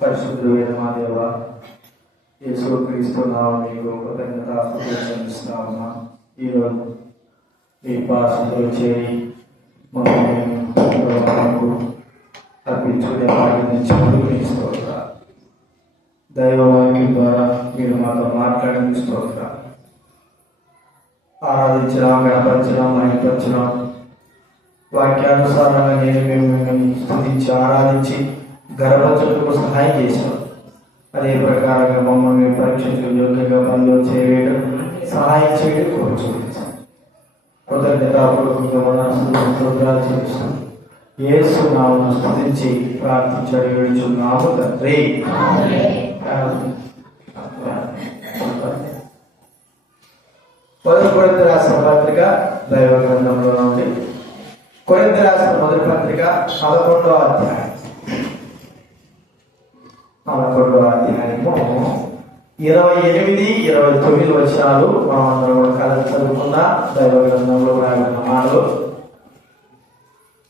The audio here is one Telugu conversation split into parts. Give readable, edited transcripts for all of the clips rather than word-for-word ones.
పరిశుద్ధుడైన మా దేవ యేసుక్రీస్తు నామమున మీకు కృతజ్ఞతాస్తుతులు చెల్లిస్తున్నామా. ఈరోజు ఈ పాసనలో చేరి మనకు అర్పించుకునే భాగ్యం స్తోత్ర. దైవవాక్యం ద్వారా మీరు మాతో మాట్లాడిన స్తోత్ర. ఆరాధించడం, గణపరచడం, మహిమపరచడం, వాక్యానుసారంగా నేను మిమ్మల్ని స్తుతించి ఆరాధించి గర్వచలకు సహాయం చేశాం. అదే ప్రకారంగా మమ్మల్ని పరీక్షకు యోగ్యంగా పనిలో చేయడం సహాయం చేయడం కోరుచున్నాం. కృతజ్ఞతాపూర్వకంగా చేస్తాం. యేసు నామమున స్తుతించి ప్రార్థించి వేడుచున్నాము తండ్రి. మొదటి కొరింథీ రాసిన పత్రిక దైవ గ్రంథంలో నుండి కొరింథీ రాసిన మొదటి పత్రిక 11వ అధ్యాయం 28, 29 వచనాలు మనం అందరం కూడా కలిసి చదువుకున్న దైవ గ్రంథంలో రాయబడిన మాటలు.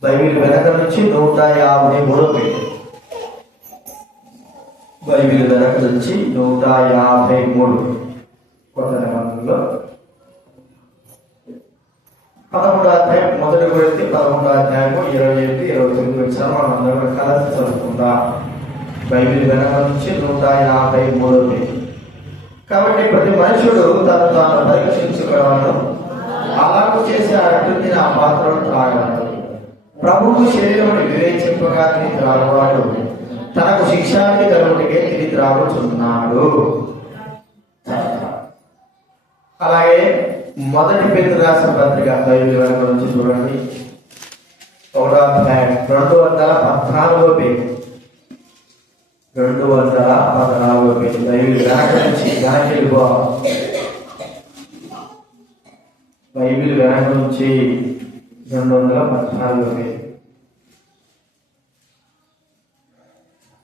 బైబిల్ వెనక నుంచి 153 పేజీ. బైబిల్ వెనక నుంచి 153 కొత్త నిబంధనలో 11వ అధ్యాయం మొదటి కొరింథీ 11వ అధ్యాయము 27, 29 వచనాలు మనం అందరం కలిసి చదువుకుందాం. బైబిల్ వెనక నుంచి 153 పేజీ. కాబట్టి ప్రతి మనుషుడు తను తాను పరీక్షించుకోవడం, అలాగూ చేసే అటువంటి ఆ పాత్రను త్రాగలడు. ప్రభువు శరీరమును వివేచింపగా తిని త్రాగువాడు తనకు శిక్షానికి కలుగుటికే తిని త్రాగుచున్నాడు. అలాగే మొదటి పేతురు రాసిన పత్రిక బైబిల్ వెనక నుంచి చూడండి, 1వ అధ్యాయం 214 పేజీ. 214 పేజీ బైబిల్ వెనక నుంచి బైబిల్ వెనక నుంచి 214 పేజీ.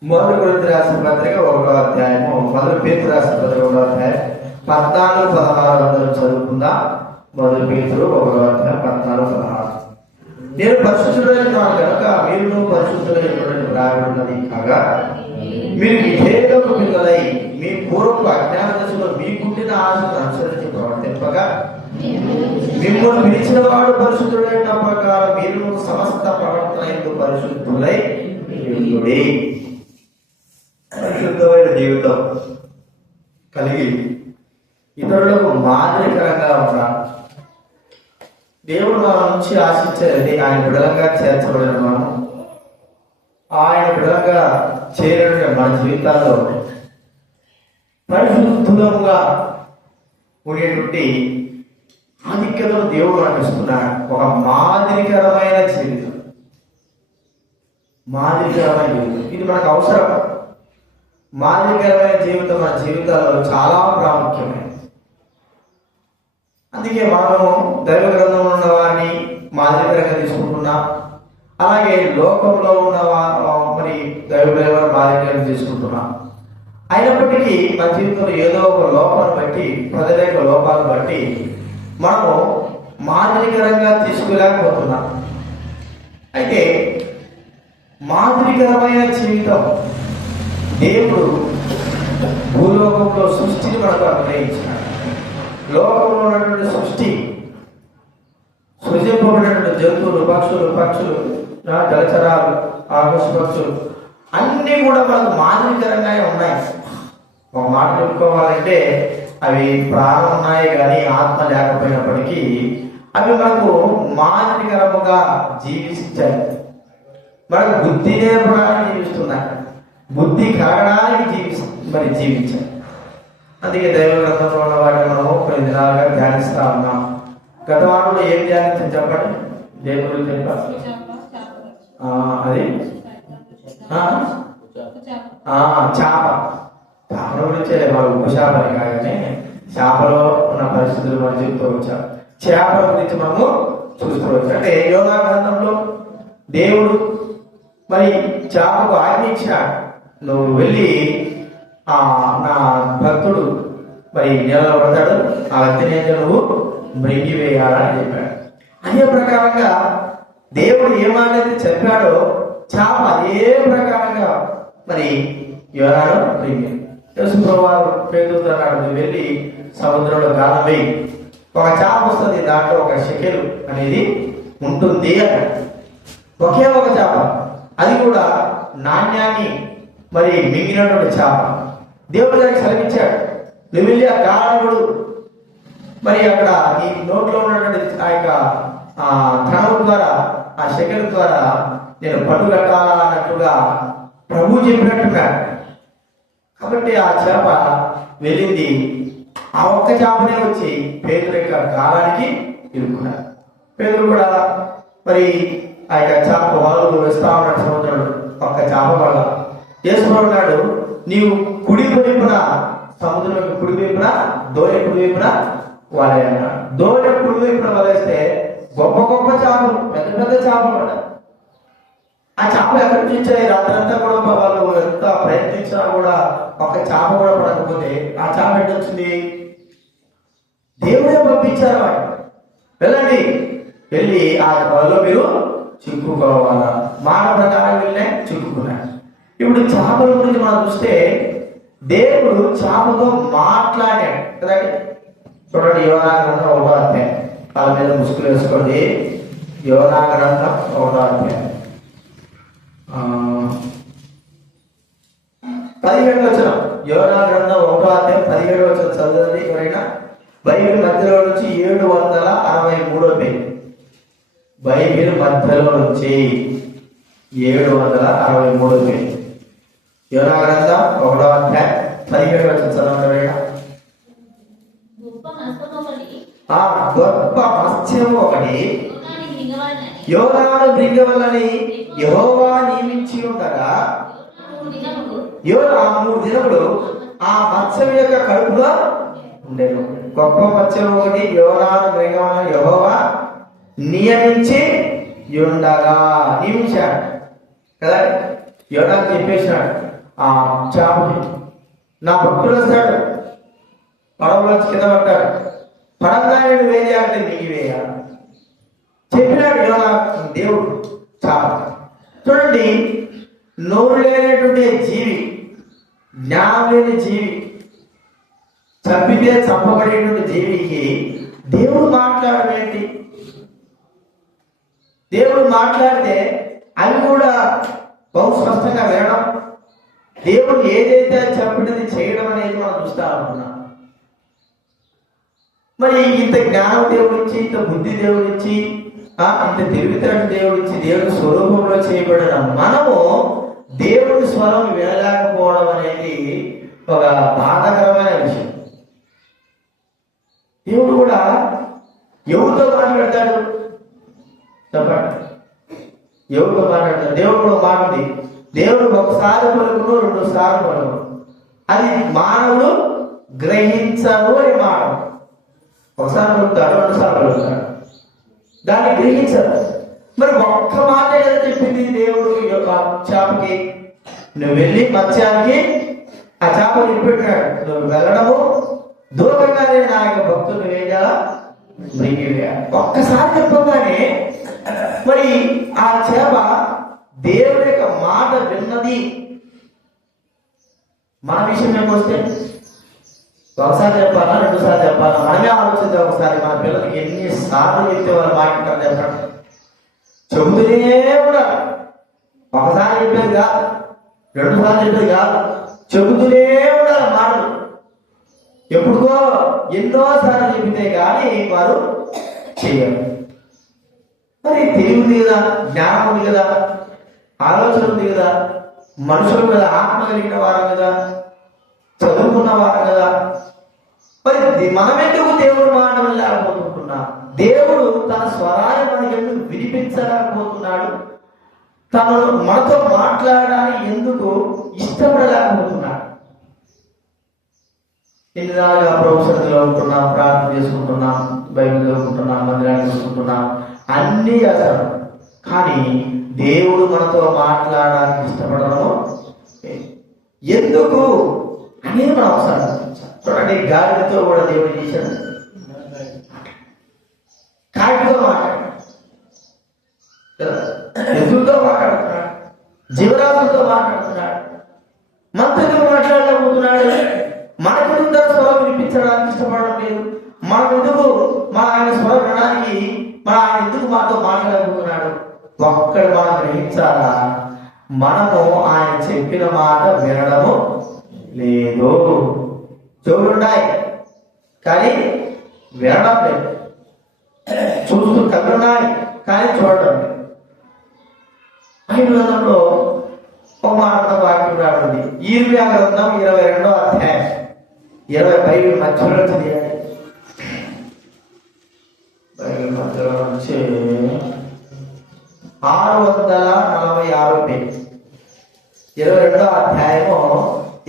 మొదటి కొరింథీ రాసిన పత్రిక 1వ అధ్యాయము, మొదటి పేతురు రాసిన పత్రిక 1వ అధ్యాయం 14, 16 అందరం చదువుకుందాం. మొదటి పేతురు 1వ అధ్యాయం 14, 16. నేను పరిశుద్ధుడైనాను కనుక మీరు పరిశుద్ధులైన రాబడినది కాగా మీరు విధేయులకు పిల్లలై మీ పూర్వపు అజ్ఞాన దశలో మీ పుట్టిన ఆశను అనుసరించి ప్రవర్తింపగా మిమ్మల్ని పిలిచిన వాడు పరిశుద్ధుడైన ప్రకారం మీరు సమస్త ప్రవర్తన ఎందుకు పరిశుద్ధులై ఉండుడి. పరిశుద్ధమైన జీవితం కలిగి ఇతరులకు మాదిరికరంగా ఉండాలి. దేవుడు మన నుంచి ఆశించేది ఆయన బిడలంగా చేర్చబడిన మనం, ఆయన బిడలంగా చేరిన మన జీవితాల్లో పరిశుద్ధంగా ఉండేటువంటి ఆధిక్యతను దేవుడు అందిస్తున్నాడు. ఒక మాదిరికరమైన జీవితం, మాదిరికరమైన జీవితం ఇది మనకు అవసరం. మాదిరికరమైన జీవితం మన జీవితాల్లో చాలా ప్రాముఖ్యమైనది. అందుకే మనము దైవ గ్రంథంలో ఉన్న వారిని మాదిరికరంగా తీసుకుంటున్నాం. అలాగే లోకంలో ఉన్న మరి దైవ మాదిరికరంగా తీసుకుంటున్నాం. అయినప్పటికీ మన జీవితంలో ఏదో ఒక లోపాన్ని బట్టి, ప్రజల యొక్క లోపాలను బట్టి మనము మాదిరికరంగా తీసుకోలేకపోతున్నాం. అయితే మాదిరికరమైన జీవితం దేవుడు భూలోకంలో సృష్టిని మనకు అనుగ్రహించాడు. లోకంలో ఉన్నటువంటి సృష్టి, సృజింపబడినటువంటి జంతువులు, పక్షులు, జలచరాలు, ఆకాశ పక్షులు అన్నీ కూడా మనకు మాదిరికరంగానే ఉన్నాయి. ఒక మాట చెప్పుకోవాలంటే అవి ప్రాణం ఉన్నాయి కానీ ఆత్మ లేకపోయినప్పటికీ అవి మనకు మాదిరికరముగా జీవించాయి. మనకు బుద్ధి నేర్పడానికి జీవిస్తున్నాయి, బుద్ధి కలగడానికి జీవించాయి. అందుకే దైవ గ్రంథంలో ఉన్న వాటిని మనము కొన్ని దినాలుగా ధ్యానిస్తా ఉన్నాం. గత వారంలో ఏం ధ్యానించాం చెప్పండి? దేని గురించి చెప్పాలి? అది చేపల గురించే. వాళ్ళు ఉపశాపని కాగానే చేపలో ఉన్న పరిస్థితులు మనం చెప్తూ వచ్చాం. చేపల గురించి మనము చూస్తూ వచ్చాం. అంటే యోనా గ్రంథంలో దేవుడు మరి చేపకు ఆజ్ఞించాడు, నువ్వు వెళ్ళి నా భక్తుడు మరి నీళ్ళలో పడతాడు, ఆ వ్యక్తిని నువ్వు మృంగి వేయాలని చెప్పాడు. అదే ప్రకారంగా దేవుడు ఏమైతే చెప్పాడో చేప అదే ప్రకారంగా మరి యోనాను రింగి. యేసుప్రభువు వారు పేతురుతో అన్నాడు, నువ్వు వెళ్ళి సముద్రంలో గాలం వేయి, ఒక చేప వస్తుంది, దాంట్లో ఒక షెకెలు అనేది ఉంటుంది అన్నాడు. ఒకే ఒక చేప, అది కూడా నాణ్యాన్ని మరి మింగినటువంటి చేప. దేవుడు దానికి సెలవిచ్చాడు, నువ్వు వెళ్ళి ఆ గాలముడు మరి అక్కడ ఈ నోట్లో ఉన్నటువంటి ఆ యొక్క ధనం ద్వారా, ఆ షెకెల్ ద్వారా నేను పట్టుకట్టాలా అన్నట్టుగా ప్రభు చెప్పినట్టుగా. కాబట్టి ఆ చేప వెళ్ళింది, ఆ ఒక్క చేపనే వచ్చి పేతురు యొక్క గాలానికి ఇరుక్కున్నాడు. పేతురు కూడా మరి ఆ యొక్క చేప వాళ్ళు వేస్తా ఉన్నాడు సముద్రంలో, ఒక్క చేప వల్ల. యేసుప్రభువు అన్నాడు, నీవు కుడి వైపున సముద్రం కుడి వైపున దోణి కుడి వైపున వలయ అన్నాడు. దోణి కుడి వైపున వలేస్తే గొప్ప గొప్ప చేపలు, పెద్ద పెద్ద చేపలు పడ్డాయి. ఆ చేపలు ఎక్కడి నుంచి వచ్చాయి? రాత్రంతా కూడా వాళ్ళు ఎంత ప్రయత్నించినా కూడా ఒక చేప కూడా పడకపోతే ఆ చేప ఎక్కడ వచ్చింది? దేవుడే పంపించారు వాడు, వెళ్ళండి, వెళ్ళి ఆ వలలో మీరు చిక్కుకోవాలా. మాట ప్రకారం వెళ్ళే చిక్కుకున్నాడు. ఇప్పుడు చేపల గురించి మనం చూస్తే దేవుడు చేపతో మాట్లాడాడు కదండి. చూడండి, యోనా గ్రంథం 1వ అధ్యాయం, వాళ్ళ మీద ముసుగులు వేసుకోండి. యోనా గ్రంథం 1వ అధ్యాయం 17వ వచనం. యోనా గ్రంథం 1వ అధ్యాయం 17వ వచనం చదవండి ఎవరైనా. బైబిల్ మధ్యలో నుంచి 763వ పేజీ. బైబిల్ మధ్యలో నుంచి 763వ పేజీ. యోనా గ్రంథం 1వ అధ్యాయం 17వ వచనం చదవండి ఎవరైనా. గొప్ప మత్స్యం ఒకటి యోనాను మృంగవలని యెహోవా నియమించి ఉండగా యోనా 3 దినములు ఆ మత్స్యం యొక్క కడుపులో ఉండేది. గొప్ప మత్స్యం ఒకటి యోనాను మృంగవలని యెహోవా నియమించి ఉండగా, నియమించాడు కదా. యోనాకు చెప్పేసినాడు, ఆ చేపని నా భక్తుడు వస్తాడు, పడవలోంచి కింద పట్టాడు, పడంగా నేను వేయాలంటే నీకు వేయాలి చెప్పినాడు యోనా దేవుడు. చేప చూడండి, నోరు లేనటువంటి జీవి, జ్ఞానం లేని జీవి, చంపితే చంపబడేటువంటి జీవికి దేవుడు మాట్లాడడం ఏంటి? దేవుడు మాట్లాడితే అవి కూడా బహు స్పష్టంగా వినడం, దేవుడు ఏదైతే చెప్పినది చేయడం అనేది మనం చూస్తా ఉంటున్నాం. మరి ఇంత జ్ఞానం దేవుడిచ్చి, ఇంత బుద్ధి దేవుడిచ్చి, ఇంత తెలివితేటలు దేవుడిచ్చి, దేవుడి స్వరూపంలో చేయబడిన మనము దేవుడి స్వరం వినలేకపోవడం అనేది ఒక బాధాకరమైన విషయం. దేవుడు కూడా ఎవరితో మాట్లాడతాడు చెప్పండి? ఎవరితో మాట్లాడతాడు? దేవుడు కూడా మాట ఉంది. దేవుడు ఒకసారి పలుకును, 2 సార్లు పలుకును. అది మానవుడు గ్రహించను అని మాట. ఒకసారి పలుకుతాడు, 2 సార్లు పలుకుతాడు, దాన్ని గ్రహించరు. మరి ఒక్క మాట ఏదో చెప్పింది దేవుడు చేపకి, నువ్వు వెళ్ళి మత్స్యానికి ఆ చేప నిలిపెట్టినాడు, నువ్వు వెళ్ళడము దూరంగానే నా యొక్క భక్తులు వేయాలా మృంగివేయాలి. ఒక్కసారి చెప్పగానే మరి ఆ చేప దేవుడి యొక్క మాట విన్నది. మన విషయం ఏమొస్తే ఒకసారి చెప్పాలా, 2 సార్లు చెప్పాలా? మనమే ఆలోచిద్దాం ఒకసారి. మన పిల్లలకి ఎన్నిసార్లు చెప్తే వాళ్ళు మాట్లాడతారు చెప్పండి? చెబుతూనే కూడా, ఒకసారి చెప్పేది కాదు, 2 సార్లు చెప్పేది కాదు, చెబుతూనే ఉండాలి మాటలు. ఎప్పుడుకో ఎన్నోసార్లు చెబితే కానీ వారు చేయరు. మరి తెలివి ఉంది కదా, జ్ఞానం ఉంది కదా, ఆలోచన ఉంది కదా, మనుషులు కదా, ఆత్మ కలిగిన వారు కదా, చదువుకున్న వారు కదా. మరి మనమెందుకు దేవుడు మాట వెళ్ళలేకపోతున్నా? దేవుడు తన స్వరాన్ని మనకి ఎందుకు వినిపించలేకపోతున్నాడు? తను మనతో మాట్లాడడానికి ఎందుకు ఇష్టపడలేకపోతున్నాడు? ఎన్ని రాలుగా ప్రభు సన్నిధిలో ఉంటున్నాం, ప్రార్థన చేసుకుంటున్నాం, బైబిల్ చదువుకుంటున్నాం, మందిరాన్ని చూసుకుంటున్నాం, అన్నీ చేస్తాం. కానీ దేవుడు మనతో మాట్లాడడానికి ఇష్టపడము ఎందుకు అనేది మనం ఒకసారి చూడండి. గాలితో కూడా దేవుడు చేశాడు, కాటితో మాట్లాడు, జంతువులతో మాట్లాడుతున్నాడు, జీవరాశులతో మాట్లాడుతున్నాడు. మనతో ఎందుకు మాట్లాడలేకపోతున్నాడు? మనకు తన స్వరం వినిపించడానికి ఇష్టపడడం లేదు. మనకు ఎందుకు ఆయన స్వరం వినడానికి ఆయన ఎందుకు మాతో మాట్లాడకపోతున్నాడు? ఒక్కడు మనం గ్రహించాలా, మనము ఆయన చెప్పిన మాట వినడము లేదు. చెవులున్నాయి కానీ వినడం లేదు, చూస్తూ కళ్ళున్నాయి కానీ చూడడం లేదు. బైబిల్లో ఒక మాట వాక్యం రాబడింది. ఇర్మియా గ్రంథం 22వ అధ్యాయం 20 బైబిల్ మధ్యలో తీయాలి. బైబిల్ మధ్యలో నుంచి 646 పేజ్ 22వ అధ్యాయము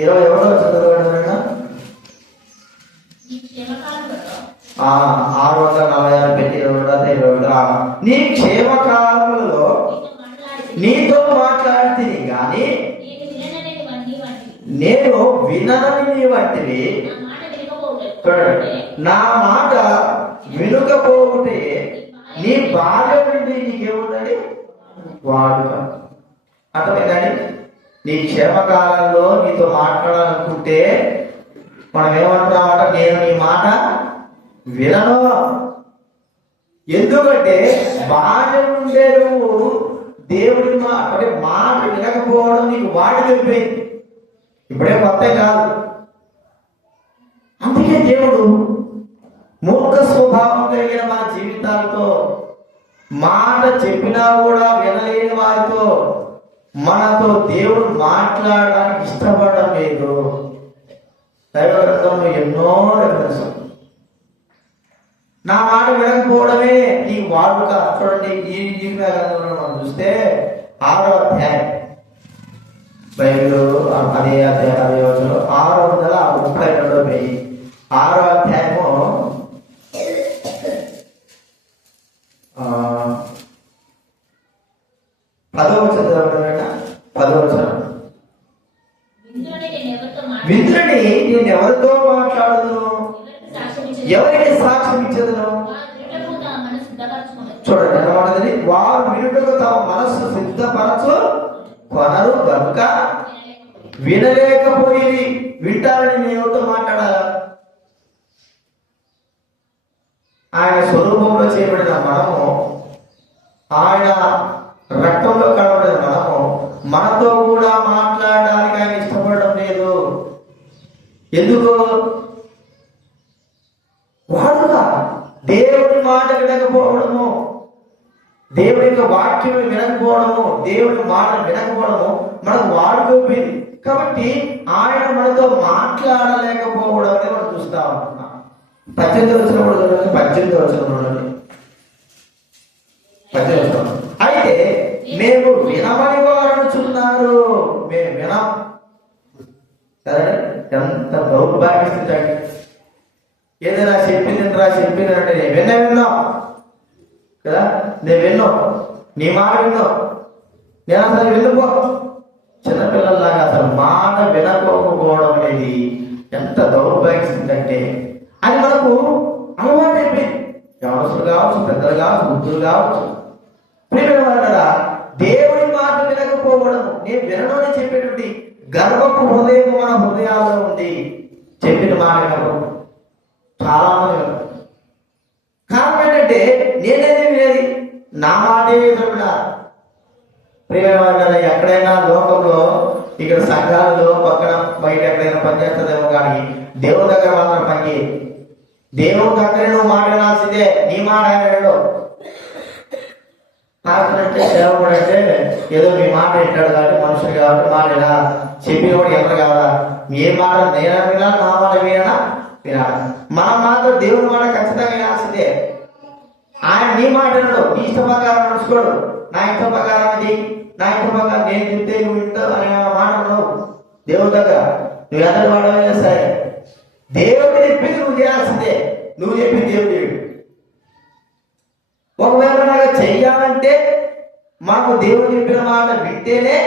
21వ చదవబడిన 646 పేజ్ 22 నీ క్షేమకాలములలో నీతో మాట్లాడితే గాని నేను వినని వంటివి నా మాట వినుకపోతే నీ బాల్య నుండి నీకేముందండి వాడుక. అర్థమైందండి? నీ క్షేమకాలంలో నీతో మాట్లాడాలనుకుంటే మనం ఏమంటున్నామంట, నేను నీ మాట వినను. ఎందుకంటే బాల్యం నుండే నువ్వు దేవుడి మాట వినకపోవడం నీకు వాడి అయిపోయింది. ఇప్పుడే కొత్త కాదు. అందుకే దేవుడు మూర్ఖ స్వభావం కలిగిన మన జీవితాలతో, మాట చెప్పినా కూడా వినలేని వారితో మనతో దేవుడు మాట్లాడడానికి ఇష్టపడడం లేదు. దైవగ్రంథంలో ఎన్నో రెఫరెన్స్. నా మాట వినకపోవడమే నీ వాడుక. చూడండి, ఈ గ్రంథంలో మనం చూస్తే 6వ అధ్యాయం బైబిల్ అదే 632 పేజీ 6వ అధ్యాయము 10వ చదవడం 10వ చదవడం. విందుని నేను ఎవరితో మాట్లాడుదును, ఎవరికి సాక్ష్యం ఇచ్చదును? చూడండి అన్నమాట, వారు వినుటకు తమ మనస్సు సిద్ధపరచు కొనరు కనుక వినలేకపోయి. వింటారని నేను ఎవరితో మాట్లాడాలా? ఆయన స్వరూపంలో చేయబడిన మనము, ఆయన రక్తంలో కనబడిన మనము మనతో కూడా మాట్లాడడానికి ఆయన ఇష్టపడడం లేదు. ఎందుకు? వాడుగా దేవుడి మాట వినకపోవడము, దేవుడి యొక్క వాక్యం వినకపోవడము, దేవుడి మాట వినకపోవడము మనకు వాడుకోపోయింది. కాబట్టి ఆయన మనతో మాట్లాడలేకపోవడం అనేది మనం చూస్తా ఉంటున్నాం. 18వ వచనం 18వ వచనం అయితే మేము వినమని వారు అనుచున్నారు, మేము వినం. సరే, ఎంత దౌర్భాగ్యస్థితి. ఏదైనా చెప్పిందంటే నేను విన్నాం కదా, నేను విన్నాం, నీ మాట విన్నాం, నేను అసలు వినుకో. చిన్నపిల్లల్లాగా అసలు మాట వినకపోవడం అనేది ఎంత దౌర్భాగ్యస్థితి అంటే, అది మనకు అలవాటు అయిపోయింది. యవనస్తులు కావచ్చు, పెద్దలు కావచ్చు, వృద్ధులు కావచ్చు. ప్రియమైన దేవుడి మాట వినకపోవడం, నేను వినను అని చెప్పేటువంటి గర్వపు హృదయం మన హృదయాల్లో ఉంది. చెప్పిన మాట వినకపోవడం చాలా మంది. కారణం ఏంటంటే నేనేది వినేది నా మాటే వినకుండా. ప్రియమైన ఎక్కడైనా లోకంలో, ఇక్కడ సంఘాలలో పక్కన బయట ఎక్కడైనా పనిచేస్తుందేమో కానీ దేవుడి దగ్గర మాత్రం పని. దేవుడి దగ్గర నువ్వు మాట వినాల్సిందే, నీ మాట ఆయన. అంటే సేవకుడు అంటే ఏదో మీ మాట వింటాడు కాబట్టి, మనుషులు కాబట్టి మాట ఇలా చెప్పినవాడు ఎవరు కాదా? ఏ మాట నేను వినా, నా మాట వినా వినాలి. మన మాట దేవుడి మాట ఖచ్చితంగా వినాల్సిందే. ఆయన నీ మాట వినడు, నీ ఇష్ట ప్రకారం నడుచుకోడు. నా ఇష్ట ప్రకారం అది, నా ఇష్ట ప్రకారం నేను చెప్తే నువ్వు వింటావు అనే మాట ఉండవు దేవుడి దగ్గర. నువ్వు ఎంత వాడమైనా సరే దేవుడు చెప్పింది నువ్వు చేయాల్సిందే. నువ్వు చెప్పింది దేవుడు చేయడు. ఒకవేళ చెయ్యాలంటే మనకు దేవుడు చెప్పిన మాట వింటేనే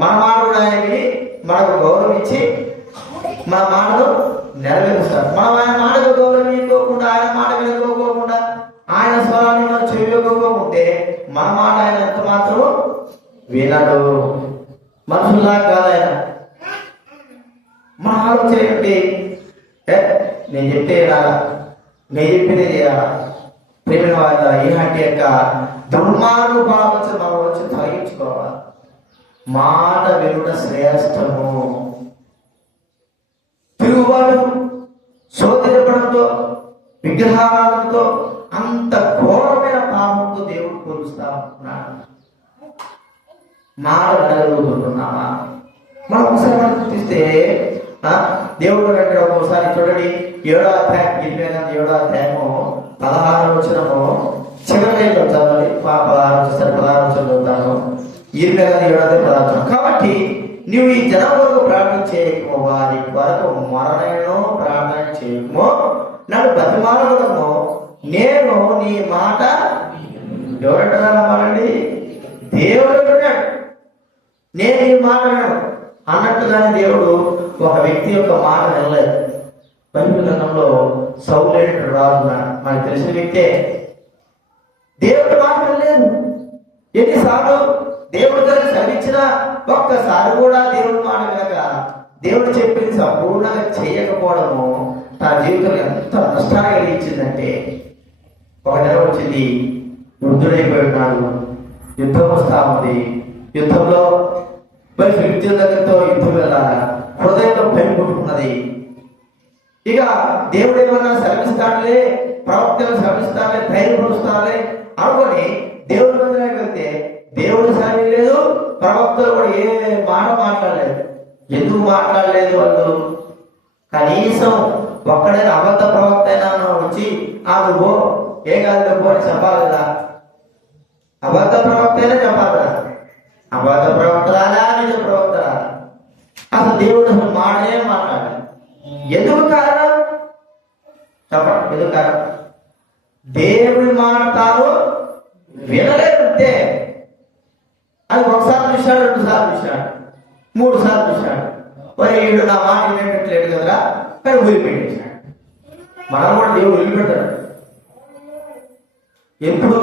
మన మాట కూడా ఆయన విని మనకు గౌరవం ఇచ్చి మన మాటను నెరవేరుస్తారు. మనం ఆయన మాటకు గౌరవం ఇవ్వకోకుండా, ఆయన మాట వినుకోకుండా, ఆయన స్వరాన్ని మనం చెవికోకుంటే మన మాట ఆయన ఎంత మాత్రం వినడు. మనుషుల్లా కాదు ఆయన. మన ఆలోచన ఏంటి? నేను చెప్తే రాగా, నేను చెప్పింది చేయాలా. ప్రేమ వాళ్ళ ఇలాంటి యొక్క దుర్మానుభావం మనం వచ్చి తొలగించుకోవాలి. మాట వినుట శ్రేష్టము. తిరుగుబాటు, శోధించడంతో, విగ్రహాలతో అంత ఘోరమైన పాపంతో దేవుడు పోలుస్తా ఉన్నాడు. మాట వినగలుగుతున్నామా? మనం ఒకసారి మనం గుర్తిస్తే దేవుడు అంటే ఒకసారి చూడండి, 7వ అధ్యాయం 7వ అధ్యాయము 16వ వచనము చివరి చదవాలి. 16 చదువుతాను. 7వ అధ్యాయం కాబట్టి నువ్వు ఈ జనం వరకు ప్రార్థన చేయకము, వారి కొరకు మరణను ప్రార్థన చేయకము, నన్ను బతిమాలము, నేను నీ మాట. ఎవరంటారండి? దేవుడు అంటున్నాడు, నేను నీ మాట వినను అన్నట్టుగానే దేవుడు ఒక వ్యక్తి యొక్క మాట వినలేదు. బైబిల్ గ్రంథంలో సౌలు రాజు మనకు తెలిసిన వ్యక్తే. దేవుడి మాట వినలేదు. ఎన్నిసార్లు దేవుడు దాన్ని శ్రమించినా ఒక్కసారి కూడా దేవుడి మాట వినక దేవుడు చెప్పింది సంపూర్ణంగా చేయకపోవడము నా జీవితంలో ఎంత నష్టాన్ని కలిగించిందంటే, ఒక నెల వచ్చింది, వృద్ధుడైపోయి ఉన్నాడు, యుద్ధం వస్తా ఉంది. యుద్ధంలో మరి ఫిలిష్తీయుల దగ్గరతో యుద్ధం వెళ్ళాలి, హృదయంలో భయం పుట్టుకున్నది. ఇక దేవుడు ఏమన్నా శ్రమిస్తాడులే, ప్రవక్తలు శ్రమిస్తాడులే, ధైర్యపరుస్తాడులే అనుకొని దేవుడి మందిరానికి వెళ్తే దేవుడు సహాయం లేదు, ప్రవక్తలు కూడా ఏ మాట మాట్లాడలేదు. ఎందుకు మాట్లాడలేదు? వాళ్ళు కనీసం ఒక్కడైనా అబద్ధ ప్రవక్త అయినా వచ్చి నువ్వు ఏ కాదు పో అని చెప్పాలి కదా. అబద్ధ ప్రవక్త అయినా చెప్పాలి కదా. అబద్ధ ప్రవక్త రాదా, నిజ ప్రవక్త రాదా? అసలు దేవుడు అసలు మాటనే మాట్లాడాలి. ఎందుకు కారణం చెప్పండి? ఎందుకు కారణం? దేవుడి మాట తాను వినలేదంటే. అది ఒకసారి చూశాడు, 2 సార్లు చూశాడు, 3 సార్లు చూశాడు. మరి వీడు నా మాట వినేటట్లేదు కదరా కానీ వదిలిపెట్టేశాడు. మనం కూడా దేవుడు వదిలిపెట్టాడు. ఎప్పుడు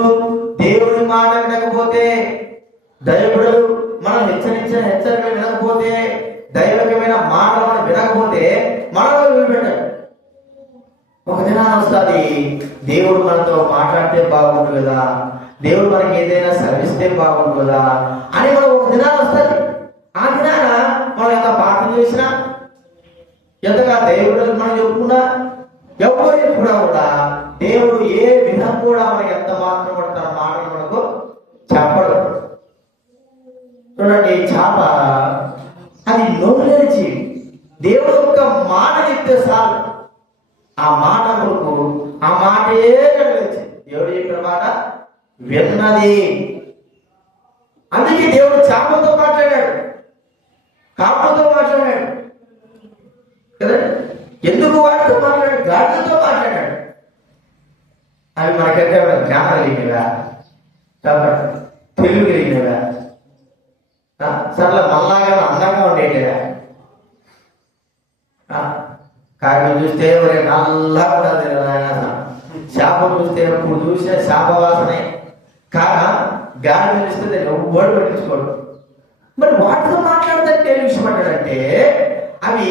దేవుడి మాట వినకపోతే, దైవుడు మనం హెచ్చరించిన హెచ్చరికలు వినకపోతే, దైవికమైన మాటలు మనం వినకపోతే మనం వదిలిపెట్టాడు. ఒక దినాన్ని వస్తుంది, దేవుడు మనతో మాట్లాడితే బాగుండు కదా, దేవుడు మనకి ఏదైనా శ్రమిస్తే బాగుండు కదా అని మనం ఒక దినాన్ని వస్తుంది. ఆ దినాన మనం ఎంత ప్రార్థన చేసినా, ఎంతగా దేవుడు మనం చెప్పుకున్నా, ఎవరు చెప్పుకున్నా కూడా దేవుడు ఏ విధం కూడా మనకి ఎంత మాత్రం కూడా తన మాటలు మనకు చెప్పడు. చూడండి, చేప అది నోరులేని జీవి. దేవుడు ఒక్క మాట చెప్తే చాలు, ఆ మాట కొరకు ఆ మాటే నెరవేర్చింది. దేవుడు చెప్పిన మాట విన్నది. అందుకే దేవుడు చేపలతో మాట్లాడాడు, కాపులతో మాట్లాడాడు కదా. ఎందుకు వాటితో మాట్లాడాడు? గాడిదతో మాట్లాడాడు. అవి మనకంటే జ్ఞానం కలిగినవా? తెలుగు కలిగినవా? సర్లే మళ్ళాగా అందంగా ఉండేటివా? కాకి చూస్తే నల్లగా ఉండదు, చేపలు చూస్తే ఎప్పుడు చూసే చేప వాసనే. గాలి చూస్తే దాన్ని ఎవ్వడు పట్టించుకోడు. మరి వాటితో మాట్లాడతానికి ఏం విషయం అంటాడంటే, అవి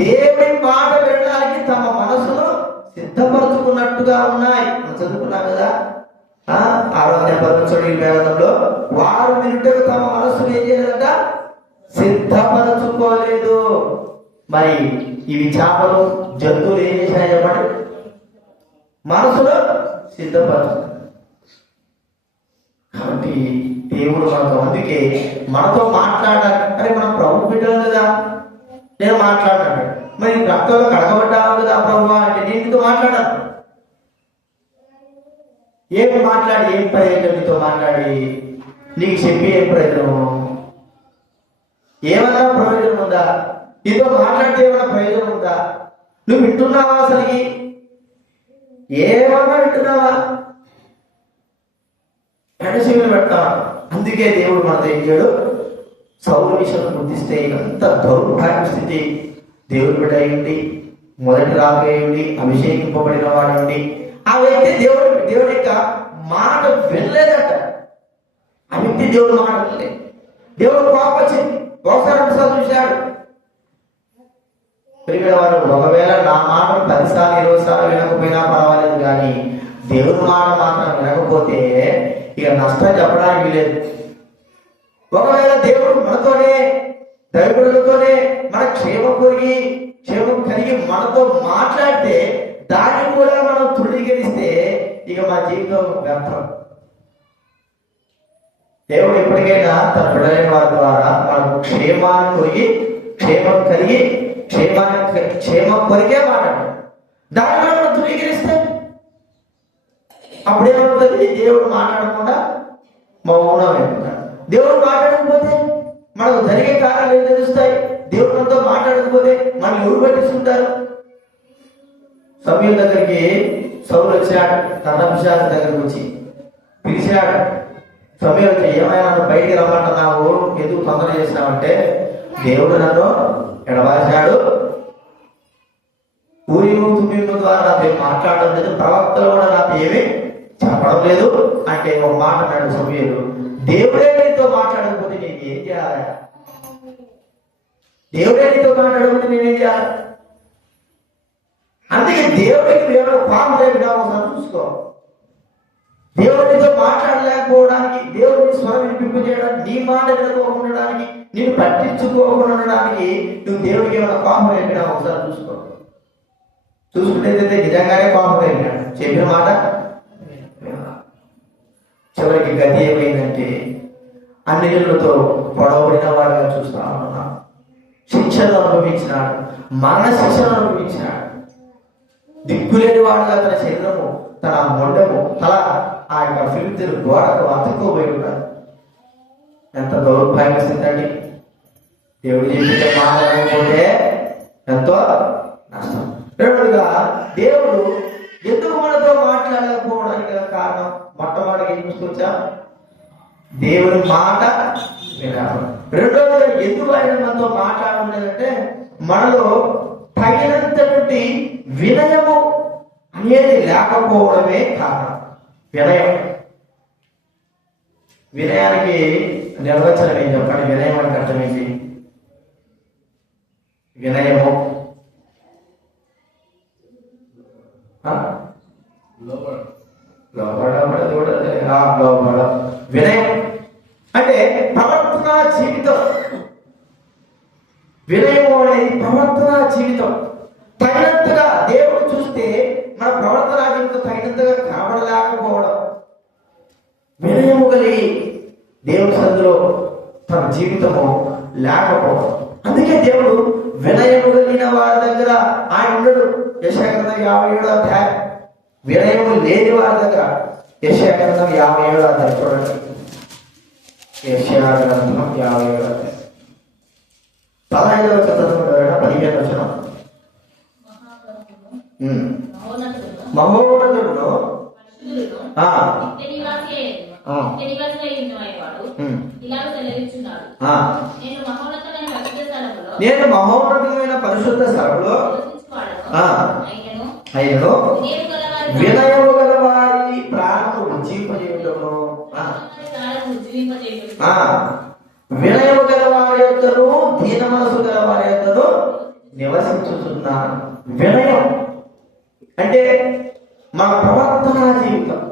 దేవుడి మాట వినడానికి తమ మనసును సిద్ధపరచుకున్నట్టుగా ఉన్నాయి. చదువుకున్నాం కదా, 6వ అధ్యాయంలో వారు వినుటకు తమ మనసును ఏం చేయలేదట, సిద్ధపరచుకోలేదు. మరి ఇవి చేపలు, జంతువులు ఏం చేశాయి చెప్పండి? మనసులో సిద్ధపరచు. కాబట్టి దేవుడు మనతో, అందుకే మనతో మాట్లాడాలి. అరే మనం ప్రభు బిడ్డలు కదా, నేను మాట్లాడాను. మరి రక్తంలో కడగబడ్డాను కదా ప్రభు అంటే నేను నీతో మాట్లాడాను. ఏం మాట్లాడి ఏం ప్రయోజనం? నీతో మాట్లాడి నీకు చెప్పి ఏం ప్రయోజనం? ఏమన్నా ప్రయోజనం ఉందా? నీతో మాట్లాడితే ఏమైనా ప్రయోజనం ఉందా? నువ్వు వింటున్నావా? అసలుకి ఏమన్నా వింటున్నావా? ఎడసీమలు పెడతావా? అందుకే దేవుడు మనతో ఏం చేయడు, సౌలు విషయం గుర్తిస్తే ఎంత దౌర్భాగ్య స్థితి. దేవుడు బిడ్డ అయ్యండి, మొదటి రాగేయండి, అభిషేకింపబడిన వాడండి, ఆ వ్యక్తి దేవుడి యొక్క మాట వినలేదట. ఆ వ్యక్తి దేవుడు మాట వినలేదు. దేవుడు కోపం వచ్చింది. ఒకసారి ఒకసారి చూశాడు. వారు ఒకవేళ నా మాట 10 సార్లు 20 సార్లు వినకపోయినా పర్వాలేదు, కానీ దేవుని మాట మాత్రం వినకపోతే ఇక నష్టం చెప్పడానికి లేదు. ఒకవేళ దేవుడు మనతోనే దైవులతోనే మన క్షేమం కలిగి మనతో మాట్లాడితే దాన్ని కూడా మనం తృణీకరిస్తే ఇక మన జీవితం వ్యర్థం. దేవుడు ఎప్పటికైనా తన బిడ్డలైన వారి ద్వారా మనకు క్షేమం కలిగి క్షేమం కొరికే మాట్లాడు. దాన్ని మనం తృణీకరిస్తే అప్పుడేమవుతుంది? దేవుడు మాట్లాడకుండా మౌనం అయిపోతాడు. దేవుడు మాట్లాడకపోతే మనకు జరిగే కార్యాలు ఏం తెలుస్తాయి? దేవుడు మనతో మాట్లాడకపోతే మనం ఎవరు పట్టించుకుంటారు? సమయం దగ్గరికి సౌలు వచ్చాడు. తన్నపిశాచి దగ్గరికి వచ్చి పిలిచాడు. సమయం వచ్చి, ఏమైనా బయటికి రమ్మంటున్నావు, ఎందుకు తొందర చేసినావంటే, దేవుడు నన్ను ఎడబాశాడు, ఊరిము తుమ్మిము ద్వారా నాతో మాట్లాడడం లేదు, ప్రవక్తలు కూడా నాతో ఏమీ చెప్పడం లేదు అంటే ఒక మాట అన్నాడు సమయంలో, దేవుడే నీతో మాట్లాడకపోతే నేను ఏం చేయాలి? దేవుడే నీతో మాట్లాడకపోతే నేనేం చేయాలి? అందుకే దేవుడికి వేరే పాము లేకుండా చూసుకో. దేవుడితో మాట్లాడలేకపోవడానికి, దేవుడిని స్వరం వినిపింపజేయడానికి, నీ మాట వినుకోకుండా ఉండడానికి, నేను పట్టించుకోకుండా ఉండడానికి నువ్వు దేవుడికి ఏమైనా పాపం అయినా ఒకసారి చూసుకో. చూసుకుంటే నిజంగానే పాపం అయినాడు, చెప్పిన మాట. చివరికి గతి ఏమైందంటే అన్నిలతో పొడవబడిన వాడిగా చూస్తా ఉన్నా, శిక్షను అనుభవించినాడు, మరణ శిక్షను అనుభవించినాడు. దిక్కులేని వాడుగా తన శరీరము, తన మొండము, తల ఆ యొక్క ఫిలిప్తీయుల గోడకు అతుక్కోబోయి ఉన్నాడు. ఎంత దౌర్భాగ్య స్థితి అండి! దేవుడు చెప్పితే మాట్లాడకపోతే ఎంతో నష్టం. రెండుగా, దేవుడు ఎందుకు మనతో మాట్లాడకపోవడానికి గల కారణం మొట్టమొదటిగా ఏం చూసుకొచ్చా? దేవుని మాట వినాలి. రెండవదిగా ఎందుకు ఆయన మనతో మాట్లాడడం లేదంటే మనలో తగినంతటి వినయము అనేది లేకపోవడమే కారణం. వినయానికి నిర్వచనం ఏం చెప్పండి? వినయం అంటే అర్థం ఏంటి? వినయము వినయం అంటే ప్రవర్తన జీవితం. వినయం అనేది ప్రవర్తన జీవితం. తగినంతగా దేవుడు చూస్తే మన ప్రవర్తన జీవితం తగినంతగా కనబడలేకపోవడం, వినయము కలిగి దేవుని సన్నిధిలో తన జీవితము లేకపోవడం. అందుకే దేవుడు వినయము కలిగిన వారి దగ్గర ఆయన ఉండడు. యెషయా గ్రంథం 57వ అధ్యాయం. వినయము లేని వారి దగ్గర యెషయా గ్రంథం 57వ అధ్యాయం చూడండి. యెషయా గ్రంథం 57వ అధ్యాయం 15వ వచనం 15వ వచనం. మహోన్నతుడును నేను మహోన్నతమైన పరిశుద్ధ స్థలంలో అయినను వినయము గల వారి ప్రాణము ఉజ్జీవింపజేయుటను, వినయము గల వారి యొద్దను దీన మనసు గల వారి యొద్దను నివసించుతున్నాను. వినయం అంటే మన ప్రవర్తన జీవితం,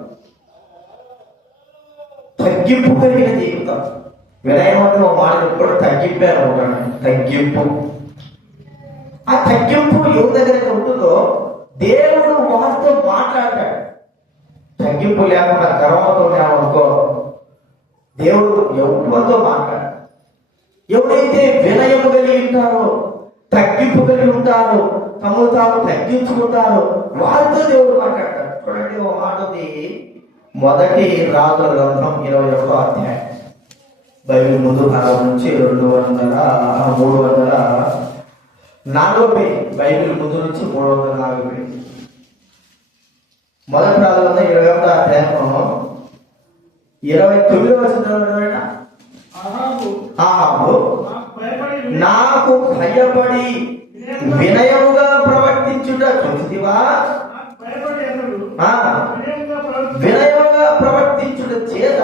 తగ్గింపు కలిగిన జీవితం. వినయం అంటే ఒక మాట ఎప్పుడు తగ్గింపే అనుకుంటాను. తగ్గింపు, ఆ తగ్గింపు ఎవరి దగ్గర ఉంటుందో దేవుడు వారితో మాట్లాడతాడు. తగ్గింపు లేకుండా గర్వంతో అనుకో, దేవుడు ఎవరితో మాట్లాడు. ఎవరైతే వినయము కలిగి ఉంటారో, తగ్గింపు కలిగి ఉంటారో, తమను తాము తగ్గించుకుంటారో వారితో దేవుడు మాట్లాడతాడు. చూడండి, ఒక మాట ఉంది. మొదటి రాజుల గ్రంథం 21వ అధ్యాయం. బైబిల్ ముందు భాగం నుంచి 304 పేజీ. బైబిల్ ముందు నుంచి 304 పేజీ. మొదటి రాజుల గ్రంథం 21వ అధ్యాయం 29వ వచనం. ఆహాబు నాకు భయపడి వినయముగా ప్రవర్తించుట చూసివా? వినయముగా ప్రవర్తించుట చేత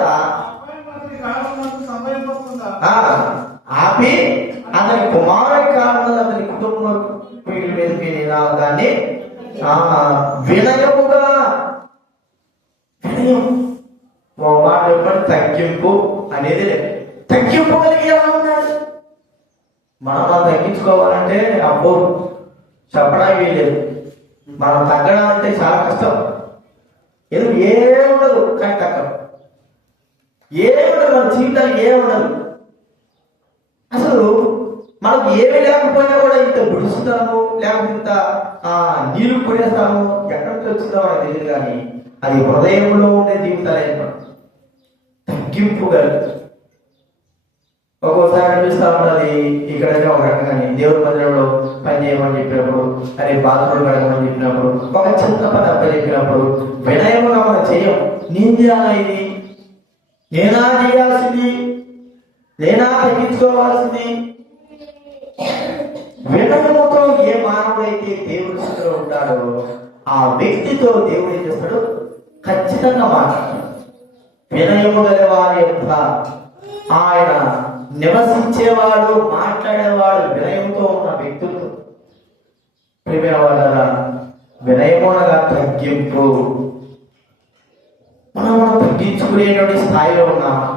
ఆపి అతని కుమారుడి కారణంలో అతని కుటుంబం మీదకి దాన్ని వినయముగా, వినయం ఓ మాట చెప్పండి, తగ్గింపు అనేది లేదు. తగ్గింపు కలిగి ఎలా ఉన్నాడు? మనం తగ్గించుకోవాలంటే అబ్బో చెప్పడానికి వీలేదు. మనం తగ్గడం అంటే చాలా కష్టం. ఎందుకు ఏముండదు కానీ తగ్గం, ఏముండదు మన జీవితానికి, ఏముండదు అసలు. మనకు ఏమి లేకపోయినా కూడా ఇంత గుడుస్తాము, లేకపోతే ఇంత నీళ్లు కొనేస్తాము, ఎక్కడి నుంచి వచ్చిందో మనకు తెలియదు. కానీ అది హృదయంలో ఉండే జీవితాలే. తగ్గింపు కలిగి ఒక్కోసారి అనిపిస్తూ ఉంటుంది, ఇక్కడైనా ఒక రకంగానే దేవుడి మందిరంలో పని చేయమని చెప్పినప్పుడు, అదే బాత్రూమ్ కడగమని చెప్పినప్పుడు, ఒక చిన్న పని అప్ప చెప్పినప్పుడు వినయముగా మనం చేయం. నేను చేయాలా ఇది, నేనా చేయాల్సింది, నేనా తగ్గించుకోవాల్సింది. వినయముతో ఏ మానవుడైతే దేవుడి స్థితిలో ఉంటాడో ఆ వ్యక్తితో దేవుడు ఏం చేస్తాడు? ఖచ్చితంగా మాట్లాడతాడు. వినయము గల వారి యొక్క ఆయన నివసించేవాడు, మాట్లాడేవాడు వినయంతో ఉన్న వ్యక్తులతో. ప్రియమైన వాళ్ళ వినయమునగా తగ్గింపు. మనం తగ్గించుకునేటువంటి స్థాయిలో ఉన్నామా?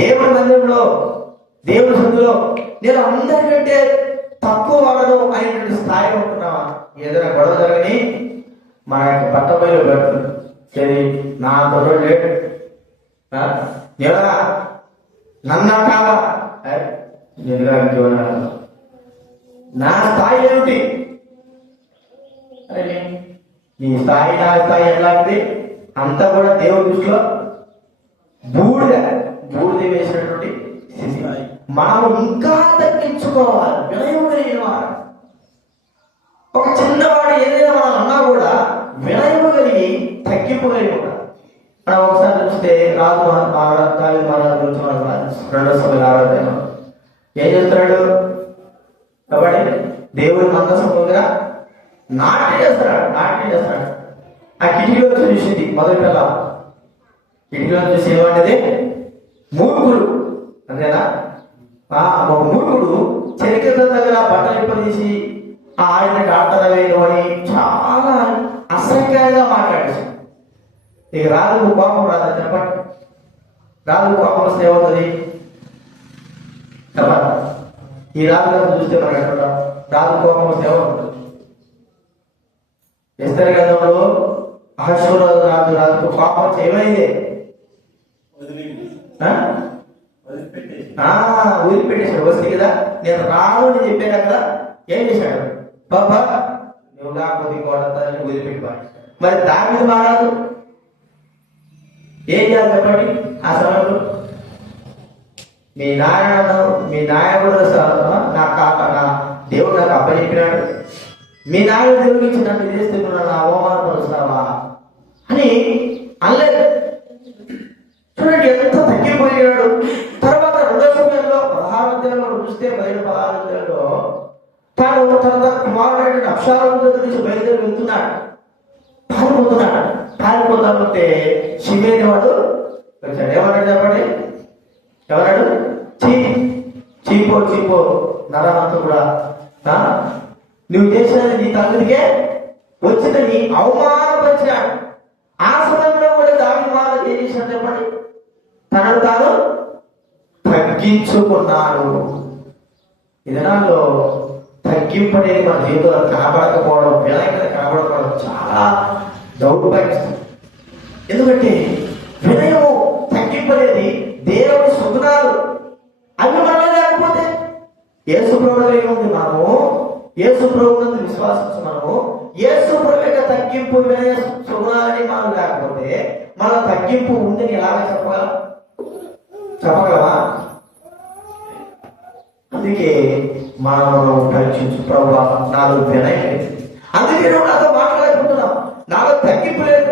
దేవుడి మందిరంలో, దేవుడి సందులో నేను అందరికంటే తక్కువ వాడను అనేటువంటి స్థాయిలో ఉంటున్నావా? ఏదైనా గొడవ జరగని మన యొక్క పట్టబయలు పెడుతుంది, నా తొడలు లేడు, నన్నంటావా? నా స్థాయి ఏమిటి? నీ స్థాయి నా స్థాయి ఎలాంటిది? అంతా కూడా దేవుడి దృష్టిలో బూడిద వేసినటువంటి స్థితి. మనము ఇంకా తగ్గించుకోవాలి. వినయం కలిగిన వారు. ఒక చిన్నవాడు ఏదైనా మనం అన్నా కూడా వినయము కలిగి తగ్గింపు కలిగి ఉంటారు. మనం ఒకసారి చూస్తే రాజు మహారాజు గురించి మనం 2వ సమయంలో ఏం చేస్తున్నాడు? కాబట్టి దేవుడి మందసం దగ్గర నాట్యం చేస్తాడు. ఆ కిటికీలో చూసింది మొదటి పిల్ల. కిటికీలో చూసి ఏమంటది? మూర్ఖుడు అంతేనా? ఒక మూర్ఖుడు చెరికల దగ్గర బట్టలు ఇప్పదీసి ఆయన ఆడతారా వేయడం అని చాలా అసహ్యంగా మాట్లాడేసి, ఇక రాజుకు కోపం రాదా? చెప్పండి. రాజుకు కోపం వస్తే ఏమవుతుంది చెప్పండి. ఈ రాజు గారు చూస్తే మనం ఎక్కడ రాజు కోపం వస్తే ఏమవుతుంది? ఎస్తేర్ గ్రంథంలో రాజుకు కోపం ఏమైంది? వదిలిపెట్టేశాడు. వస్తే కదా నేను రాను అని చెప్పాను కదా, ఏం చేశాడు? బాబా నువ్వు లేకపోతే ఇంకోటని వదిలిపెట్టిపోయాడు. మరి దాని మీద మారాదు ఏం చేయాలి చెప్పండి? ఆ సమయంలో మీ నాయకుడు నా దేవుడు నాకు అప్పచెప్పినాడు, మీ నాయకుడు దేవుడికి ఇచ్చి నన్ను చేస్తున్నాను, అవమానపరుస్తావా అని అనలేదు. చూడండి ఎంత తగ్గిపోయాడు. తర్వాత 2వ సమయంలో 16వ అధ్యాయంలో చూస్తే 16వ అధ్యాయంలో తాను తన కుమారుడు అబ్షాలోము దగ్గర నుంచి బయలుదేరి వెళ్తున్నాడు, పారిపోతామంటే షిమేని వాడు వచ్చాడు. ఏమన్నాడు చెప్పండి? ఎవరాడు? చీపో నరమంతా కూడా నువ్వు చేసినది నీ తండ్రికే వచ్చిందని అవమానపరిచాడు. ఆ సమయంలో కూడా దాని మాట ఏం చేశాడు చెప్పండి? తనను తాను తగ్గించుకున్నాడు. ఈ దినాల్లో తగ్గింపు అనేది మన జీవితంలో కనబడకపోవడం, వినయంగా కనబడకపోవడం చాలా దౌర్భాగ్యం. ఎందుకంటే వినయము, తగ్గింపు అనేది దేవుని సుగుణాలు. అవి మనలో లేకపోతే యేసు ప్రభువులో ఉంది. మనము యేసు ప్రభువునందు విశ్వాసించు, మనము యేసు ప్రభు యొక్క తగ్గింపు, వినయ సుగుణాలని మనం లేకపోతే మన తగ్గింపు ఉందని ఎలాగ చెప్పగలవా? అందుకే మనం పరీక్షించు, ప్రభువా నాలో వినయం లేదు, అందుకే నువ్వు నాతో మాట్లాడలేకపోతున్నావు, నాలో తగ్గింపు లేదు,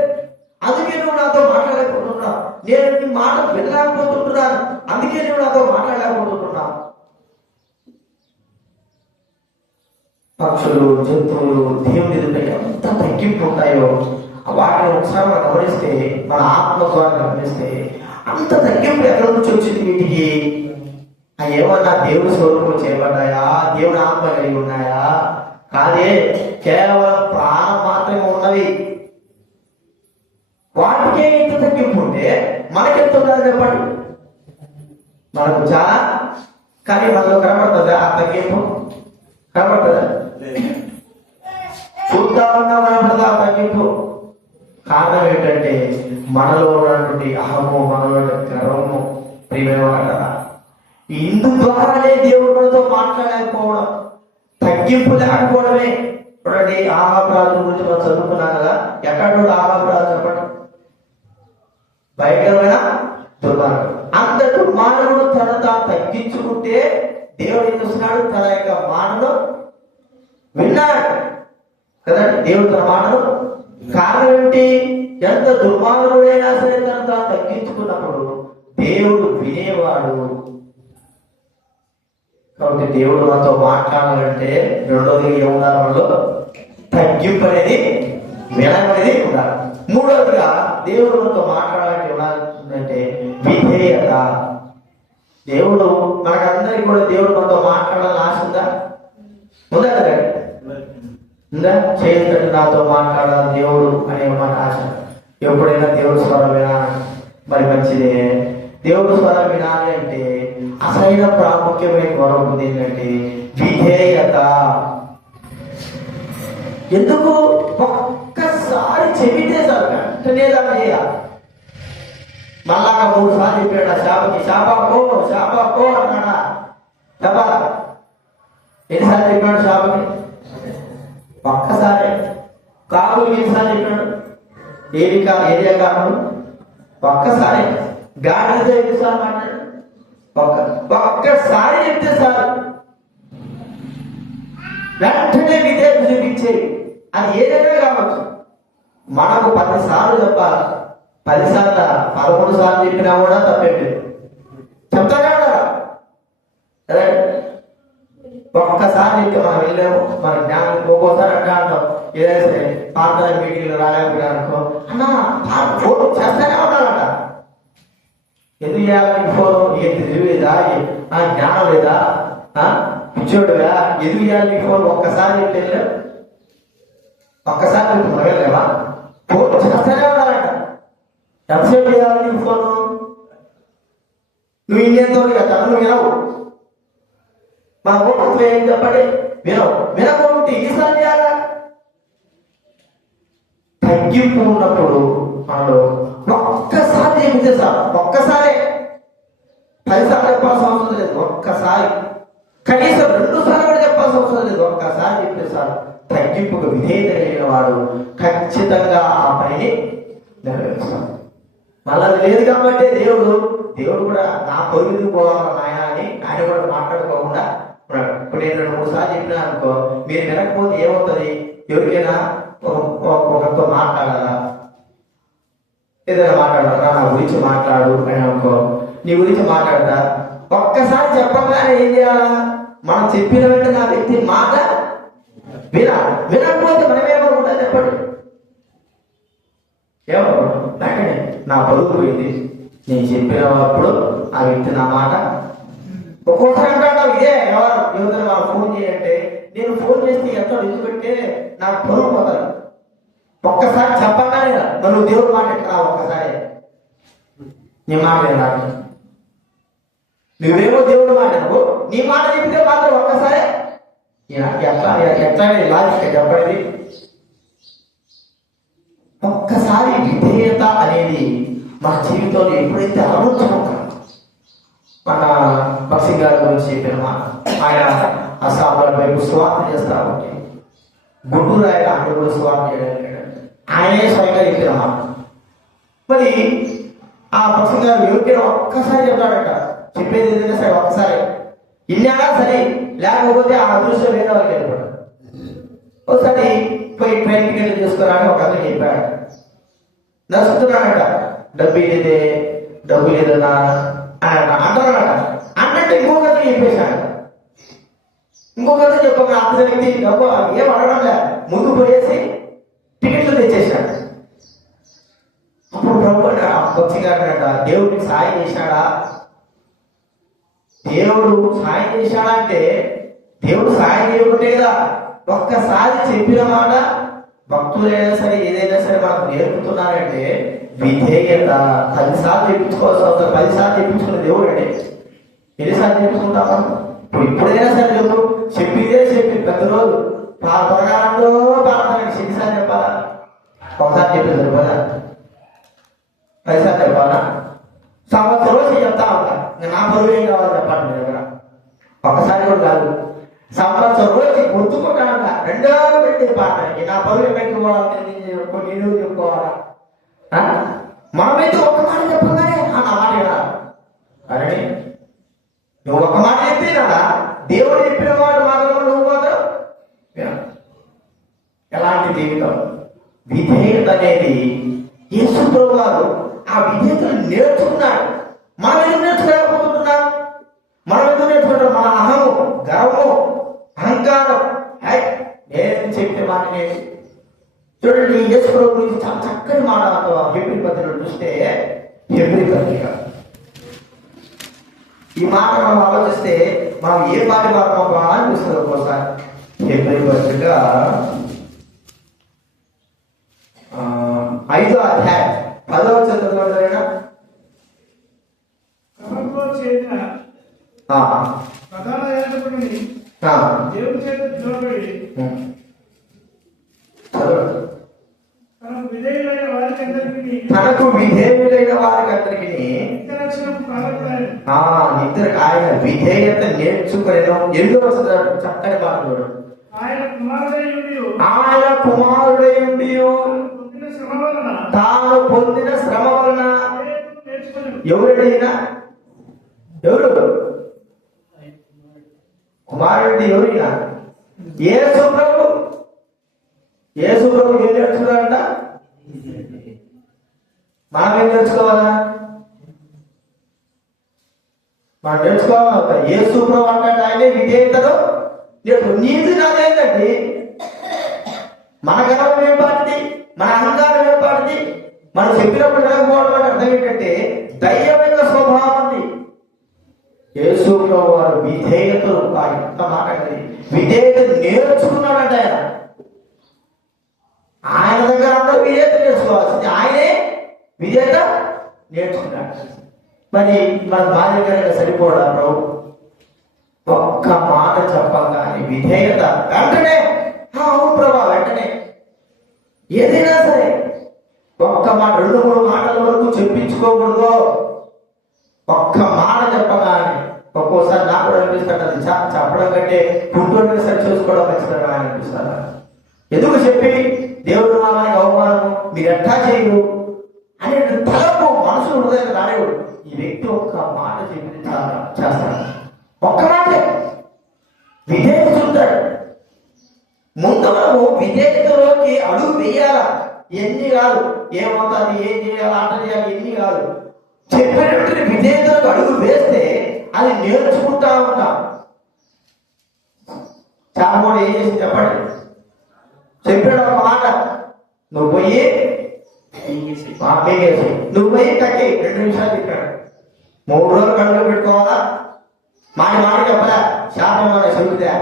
అందుకే నువ్వు నాతో మాట్లాడలేకపోతున్నావు, నేను నీ మాట వినలేకపోతున్నాను, అందుకే నువ్వు నాతో మాట్లాడలేకపోతున్నావు. పక్షులు, జంతువులు దేవుని ఎదుట ఎంత తగ్గింపు ఉంటాయో వాటిని ఒకసారి మనం గమనిస్తే, మన ఆత్మ ద్వారా గమనిస్తే అంత తగ్గింపు ఎక్కడి నుంచి వచ్చింది వీటికి? ఏమన్నా దేవుడి స్వరూపం చేయబడ్డాయా, దేవుని ఆత్మ కలిగి ఉన్నాయా? కాదే, కేవలం ప్రాణం మాత్రమే ఉన్నవి. వాటికే ఇంత తగ్గింపు ఉంటే మనకెంత ఉండాలి చెప్పండి? మనకు చాలా, కానీ మనలో కనబడుతుందా ఆ తగ్గింపు? కనబడుతుందా? చూద్దామన్నా కనబడదా ఆ తగ్గింపు? కారణం ఏంటంటే మనలో ఉన్నటువంటి అహము, మనలో గర్వము. ప్రియమైన ఇందు ద్వారానే దేవుడు మనతో మాట్లాడకపోవడం, తగ్గింపు లేకపోవడమే. చూడండి, ఆహాబ్రాజు గురించి మనం చదువుకున్నాం కదా. ఎక్కడ ఆహాబ్రాజు చెప్పండి? భయంకరమైన దుర్మార్గుడు. అంత దుర్మార్గుడు తను తాను తగ్గించుకుంటే దేవుడు ఏం చూస్తున్నాడు? తన యొక్క మాటను విన్నాడు కదండి. దేవుడు తన మాటను, కారణం ఏమిటి? ఎంత దుర్మార్గుడైనా సరే తను తాను తగ్గించుకున్నప్పుడు దేవుడు వినేవాడు. కాబట్టి దేవుడు మనతో మాట్లాడాలంటే రెండోది ఏముండాలి? మనలో తగ్గింపు అనేది, వినయం అనేది ఉండాలి. మూడవదిగా దేవుడు మనతో మాట్లాడాలంటే ఉండాలంటే విధేయత. దేవుడు మనకందరికి కూడా దేవుడు మనతో మాట్లాడాలని ఆశ ఉందా? ఉందా కదండి? ఉందా? చేస్తాడు నాతో మాట్లాడాలి దేవుడు అనే మాట ఆశ. ఎప్పుడైనా దేవుడు స్వరం వినాలి, మరి మంచిదే. దేవుడు స్వరం వినాలి అంటే అసలైన ప్రాముఖ్యమైన గౌరవం ఉంది ఏంటంటే విధేయత. ఎందుకు? ఒక్కసారి చెబితే సార్ వెంటనే దాన్ని చేయాలి. మళ్ళాగా 3 సార్లు చెప్పాడు శాపకి, శాపకో శాపకో అన్నాడా? చెప్పాలా? ఎన్నిసార్లు చెప్పాడు శాపకి? ఒక్కసారి. కాకులు ఎన్నిసార్లు చెప్పాడు? ఏరియా కాకులు ఒక్కసారి. గాడితో ఎన్నిసార్లు అన్నాడు? ఒక్కసారి చెప్తే సార్ వెంటనే విధేయత చూపించేది. అది ఏదైనా కావచ్చు. మనకు 10 సార్లు చెప్పాలి. 10 సార్లు 11 సార్లు చెప్పినా కూడా తప్పేంటి? చెప్తానే కదా. ఒక్కసారి చెప్తే మనం వెళ్ళాము, మన జ్ఞానం ఒక్కోసారి అంటాం. ఏదైనా సరే పాత్ర మీటింగ్లు రాలేకపోయినా అనుకో, అన్నా ఫోన్ చేస్తానే ఉన్నాడట. ఎందుకు చేయాలి ఫోన్? ఏం తెలియలేదా? జ్ఞానం లేదా? పిచ్చోడుగా ఎందుకు చేయాలి ఫోన్? ఒక్కసారి చెప్తే ఒక్కసారి మనం వెళ్ళలేవా? ఫోన్ చేస్తానే ఉన్నాడట. ఎంతసేపు చేయాలి నీకు ఫోను? నువ్వు ఇండియన్తో కదా, నువ్వు వినవు. మన ఓటుతో ఏం చెప్పండి? వినకుంటే ఈసారి చేయాలా? తగ్గింపు ఉన్నప్పుడు మనలో ఒక్కసారి చెబితే సార్, ఒక్కసారి 10 సార్లు చెప్పాల్సిన అవసరం లేదు. ఒక్కసారి, కనీసం 2 సార్లు కూడా చెప్పాల్సిన అవసరం లేదు. ఒక్కసారి చెప్తే సార్ తగ్గింపుకు విధేయత కలిగిన వాడు ఖచ్చితంగా ఆ పనిని నెరవేరుస్తాడు. మళ్ళీ లేదు కాబట్టి దేవుడు కూడా నా పొరుగుకు పోవాలా నాయన అని ఆయన కూడా మాట్లాడుకోకుండా ఇప్పుడు నేను 2-3 సార్లు చెప్పినా అనుకో, మీరు వినకపోతే ఏమవుతుంది? ఎవరికైనా ఒకరితో మాట్లాడాలా, ఏదైనా మాట్లాడాలా, నా గురించి మాట్లాడు అని అనుకో, నీ గురించి మాట్లాడతా. ఒక్కసారి చెప్పగానే ఏం చేయాలా? మనం చెప్పిన వెంటనే నా వ్యక్తి మాట వినకపోతే మనమేమనుకుంటా చెప్పండి? వెంటనే నా పరుగు పోయింది. నేను చెప్పినప్పుడు ఆ వ్యక్తి నా మాట ఒక్కొక్కసారి అంటాడు ఇదే ఎవరైనా ఫోన్ చేయంటే, నేను ఫోన్ చేస్తే ఎంతో ఎందుకంటే నాకు పరుగు పోతాను. ఒక్కసారి చెప్పగానే నన్ను దేవుడు మాట ఎట్లా? ఒక్కసారి నీ మాట నాకు, నువ్వేమో దేవుడు మాట నువ్వు నీ మాట చెప్తే మాత్రం ఒక్కసారి ఎట్లా లాజిక్ చెప్పండి. ఒక్కసారి విధేయత అనేది మన జీవితంలో ఎప్పుడైతే అలవరుచుకుంటాం. మన బక్సింగ్ గారి గురించి చెప్పిన మాట, ఆయన అస్సాంలో వైపు స్వార్థ చేస్తా ఉంటే గుంటూరు ఆయన అక్కడ కూడా స్వార్థ చేయడానికి ఆయనే స్వయంగా చెప్పిన మాట. మరి ఆ బక్సింగ్ గారు ఎవరికైనా ఒక్కసారి చెప్తాడట, చెప్పేది ఏదైనా సరే ఒక్కసారి ఇన్నాడా సరే, లేకపోతే ఆ అదృష్టం వేరే వాళ్ళకి వెళ్ళిపోయాడు. ఒకసారి పోయి ట్రైన్ టికెట్ తీసుకురాని ఒక అతను చెప్పాడు. నడుస్తున్నాడట, డబ్బు లేదన్నా అంటున్నాడట. అన్నట్టు ఇంకొకరితో చెప్పేశాడు. ఇంకొకరితో చెప్పగా అతని వ్యక్తి డబ్బు ఏం అడగడం లే, ముందు పోయేసి టికెట్లు తెచ్చేశాడు. అప్పుడు ప్రభు భక్తి గారు దేవుడికి సాయం చేశాడా? దేవుడు సాయం చేశాడంటే దేవుడు సాయం చేయకుంటే కదా. ఒక్కసారి చెప్పిన మాట భక్తులైనా సరే ఏదైనా సరే మనకు నేర్పుతున్నారంటే విధేయత. 10 సార్లు చెప్పించుకోవాల్సి అవుతుంది. 10 సార్లు చెప్పించుకున్న దేవుడు అండి. ఎన్నిసార్లు చెప్పించుకుంటాము? ఇప్పుడైనా సరే చెప్పు, చెప్పిదే చెప్పి ప్రతిరోజు ప్రకారంలో పాడతానికి ఎన్నిసార్లు చెప్పాలా? ఒకసారి చెప్పి సరిపోదా? 10 సార్లు చెప్పాలా? సంవత్సరం రోజు చెప్తా ఉంటా. నా బరువు ఏం కావాలి చెప్పండి మీ దగ్గర. ఒక్కసారి కూడా కాదు, సంవత్సరం రోజు గుర్తుకుంటా ఉంటా. రెండో పెట్టి పాడతానికి నా బరువు పెట్టుకోవాలి, నేను చెప్పుకోవాలా? మనమైతే ఒక్క మాట చెప్పగానే నా మాట వినాలి. అరే నువ్వు ఒక్క మాట చెప్పినా దేవుడు చెప్పిన మాట మాత్రం నువ్వు మాత్రం వినాలి. ఎలాంటి జీవితం? విధేయత అనేది యేసు ప్రభువు గారు ఆ విధేయతను నేర్చుకున్నాడు. మనం ఎందుకు నేర్చుకోలేకపోతున్నాం? మనం ఎందుకు నేర్చుకుంటాం? మన అహము, గర్వము, అహంకారం. నేను చెప్పిన మాట నేను చూడండి. యేసు ప్రభు గురించి చాలా చక్కని మాట హెబ్రీ పత్రికలో చూస్తే, హెబ్రీ పత్రిక ఈ మాట మనం ఆలోచిస్తే మనం ఏ పాటి వాడమా అనిపిస్తుంది ఒక్కోసారి. హెబ్రీ పత్రిక 5వ అధ్యాయం 10వ చదువుతారైనా దేవుని చేత పిలువబడి తనకు విధేయులైన వారికందరికీ నిద్ర ఆయన విధేయత నేర్చుకునేను. ఎన్నో చక్కని మాటలు. ఆయన కుమారుడై ఉండి తాను పొందిన శ్రమ వలన ఎవరైనా ఎవరు కుమారుడి ఎవరైనా యేసు ప్రభు. యేసు ప్రభు ఏం నేర్చుకున్నాడంట? మనం ఏం నేర్చుకోవాలా? మనం నేర్చుకోవాలి. యేసు ప్రభు అంటే ఆయనే విధేయతను నీది నాదేంటండి? మన గర్వం ఏం పాటిది? మన అహంకారం ఏం పాటిది? మనం చెప్పినప్పుడు వినకపోవడం అంటే అర్థం ఏంటంటే దైవమైన స్వభావం ఉంది. యేసు ప్రభు వారు విధేయతలు ఎంత మాట కదా, విధేయత నేర్చుకున్నాడంట ఆయన. ఆయన దగ్గర అందరూ విధేయత నేర్చుకోవాల్సింది, ఆయనే విధేయత నేర్చుకున్నాడు. మరి మన భార్య దగ్గర సరిపోడా ప్రభు? ఒక్క మాట చెప్పగానే విధేయత వెంటనే అవును ప్రభా, వెంటనే ఏదైనా సరే ఒక్క మాట 2-3 మాటల వరకు చెప్పించుకోకూడదు. ఒక్క మాట చెప్పగానే ఒక్కోసారి నాకు కూడా అనిపిస్తాడు అది చెప్పడం కంటే పుట్టు సరి చూసుకోవడం ఖచ్చితంగా అనిపిస్తారా? ఎందుకు చెప్పి దేవుడు నామానికి అవమానము మీరు ఎట్లా చేయరు అనే తలపు మనసు హృదయం రానివ్వడు. ఈ వ్యక్తి ఒక్క మాట చెప్పి చేస్తాడు. ఒక్క మాట విధేయత చూస్తాడు. ముందు మనము విధేయతలోకి అడుగు వేయాలా. ఎన్ని కాదు, ఏమవుతుంది, ఏం చేయాలి, ఆట చేయాలి, ఎన్ని కాదు. చెప్పినట్టు విధేయతలకు అడుగు వేస్తే అది నేర్చుకుంటా ఉంటాం. చాలా కూడా ఏం చేసి చెప్పండి, చెప్పాడు ఒక మాట, నువ్వు పోయి నువ్వు పోయి కట్టి 2 నిమిషాలు చెప్పాడు. 3 రోజులు కడుపులో పెట్టుకోవాలా? మాట చెప్పలే, శాపం మన చెబుతా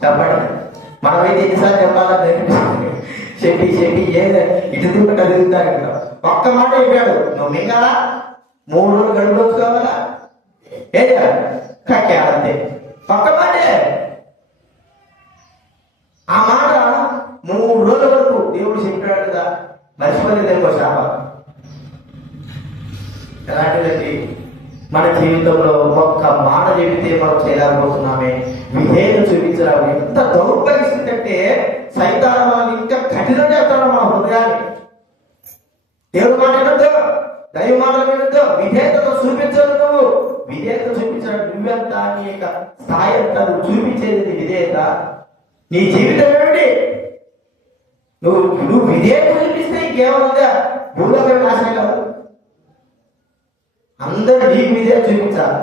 చెప్పండి. మనమైతే ఎన్నిసార్లు చెప్పాలా? చెప్పి ఇటు తిప్పి కదుగుతాడు. ఒక్క మాట చెప్పాడు, నువ్వు మింగాలా? 3 రోజులు గడుపు కావాలా? ఏదా కక్కే అంతే. ఒక్క మాటే. ఆ మాట 3 రోజుల వరకు దేవుడు చెప్పాడు కదా, మర్చిపోలేదేమో శాపం. ఎలాంటిదండి మన జీవితంలో ఒక్క మాట చెబితే మనం చేయలేకపోతున్నామే, విధేయత చూపించరాము. ఎంత దౌర్భాగ్య స్థితి అంటే సైతాను మనం ఇంకా కఠినం చేస్తాడు మన హృదయాన్ని. దేవుడు మాట వినొద్దు, దైవ మాటలు వినొద్దు, విధేయతను చూపించదు. నువ్వు విధేయత చూపించాడు. నువ్వెంత నీ యొక్క స్థాయి ఎంత నువ్వు చూపించేది విధేయత. నీ జీవితం ఏమిటి? నువ్వు విధేయత చూపిస్తే కేవలంగా భూలోకం నాశనం కాదు. అందరూ నీకు విధేయత చూపించాలి.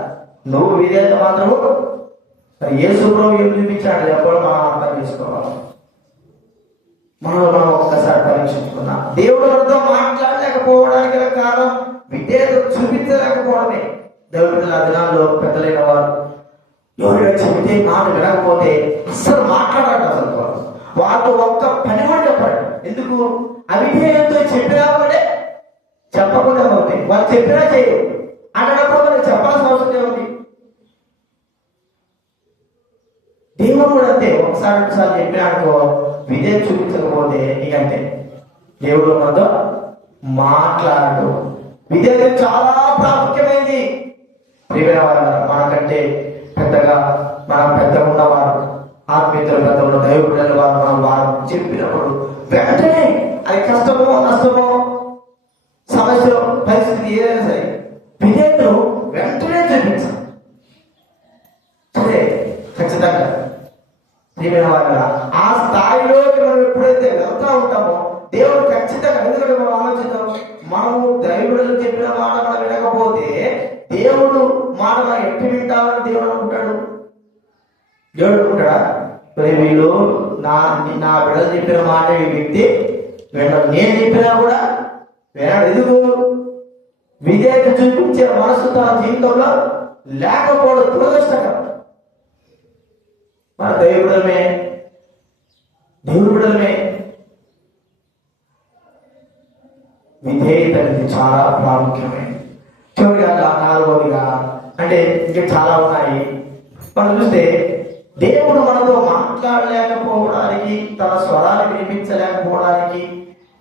నువ్వు విధేయత మాత్రము యేసు ప్రభు ఏం చూపించాడు ఎప్పుడు మనం అర్థం చేసుకోవాలి. మనం ఒక్కసారి పరీక్షించుకున్నాం. దేవుడు మనతో మాట్లాడలేకపోవడానికి గల కారణం విధేయత చూపించలేకపోవడమే. దేవుడు ఆ దినాల్లో పెద్దలైన వారు ఎవరైనా చెబితే మాట వినకపోతే అస్సలు మాట్లాడాడు. అసలు వాళ్ళతో ఒక్క పని కూడా చెప్పాడు. ఎందుకు? అవిధేయంతో చెప్పినా కూడా చెప్పకుండా ఉంది. వాళ్ళు చెప్పినా చేయరు. అన్నప్పుడు చెప్పాల్సిన అవసరం ఉంది. దేవుడు కూడా అంతే. ఒకసారి రెండుసార్లు చెప్పినాడుకో విధేయం చూపించకపోతే నీకంటే దేవుడు మనతో మాట్లాడు. విధేయత చాలా ప్రాముఖ్యమైనది. ప్రియమైన వారు, మనకంటే పెద్దగా మనం పెద్దగా ఉన్నవారు, ఆత్మీయతలు పెద్దలు, దైవజనుల వారు మనం వారు చెప్పినప్పుడు వెంటనే అది కష్టమో నష్టమో సమస్యలో పరిస్థితి ఏదైనా సరే విధేయతను వెంటనే చూపించాలి. సరే, ఖచ్చితంగా ప్రియమైన వారు, ఆ స్థాయిలోకి మనం ఎప్పుడైతే వెళ్తా ఉంటామో దేవుడు ఖచ్చితంగా, ఎందుకంటే మనం ఆలోచిద్దాం, మనము దైవుడు చెప్పిన మాట మనం వినకపోతే దేవుడు మాట మనం ఎట్టి వింటామని దేవుడు అనుకుంటాడు. దేవుడు అనుకుంటాడా? వీళ్ళు నా బిడ్డలు చెప్పిన మాట ఈ వ్యక్తి వినడం, నేను చెప్పినా కూడా వినడు. ఎందుకు? విధేయత చూపించే మనసు తన జీవితంలో లేకపోవడం దురదృష్టకరం. మన దేవుడు బిడ్డలమే విధేయత అనేది చాలా ప్రాముఖ్యమైనది. చివరిగా నాలుగవదిగా, అంటే ఇంకా చాలా ఉన్నాయి. మనం చూస్తే దేవుడు మనతో మాట్లాడలేకపోవడానికి, తన స్వరాలు వినిపించలేకపోవడానికి,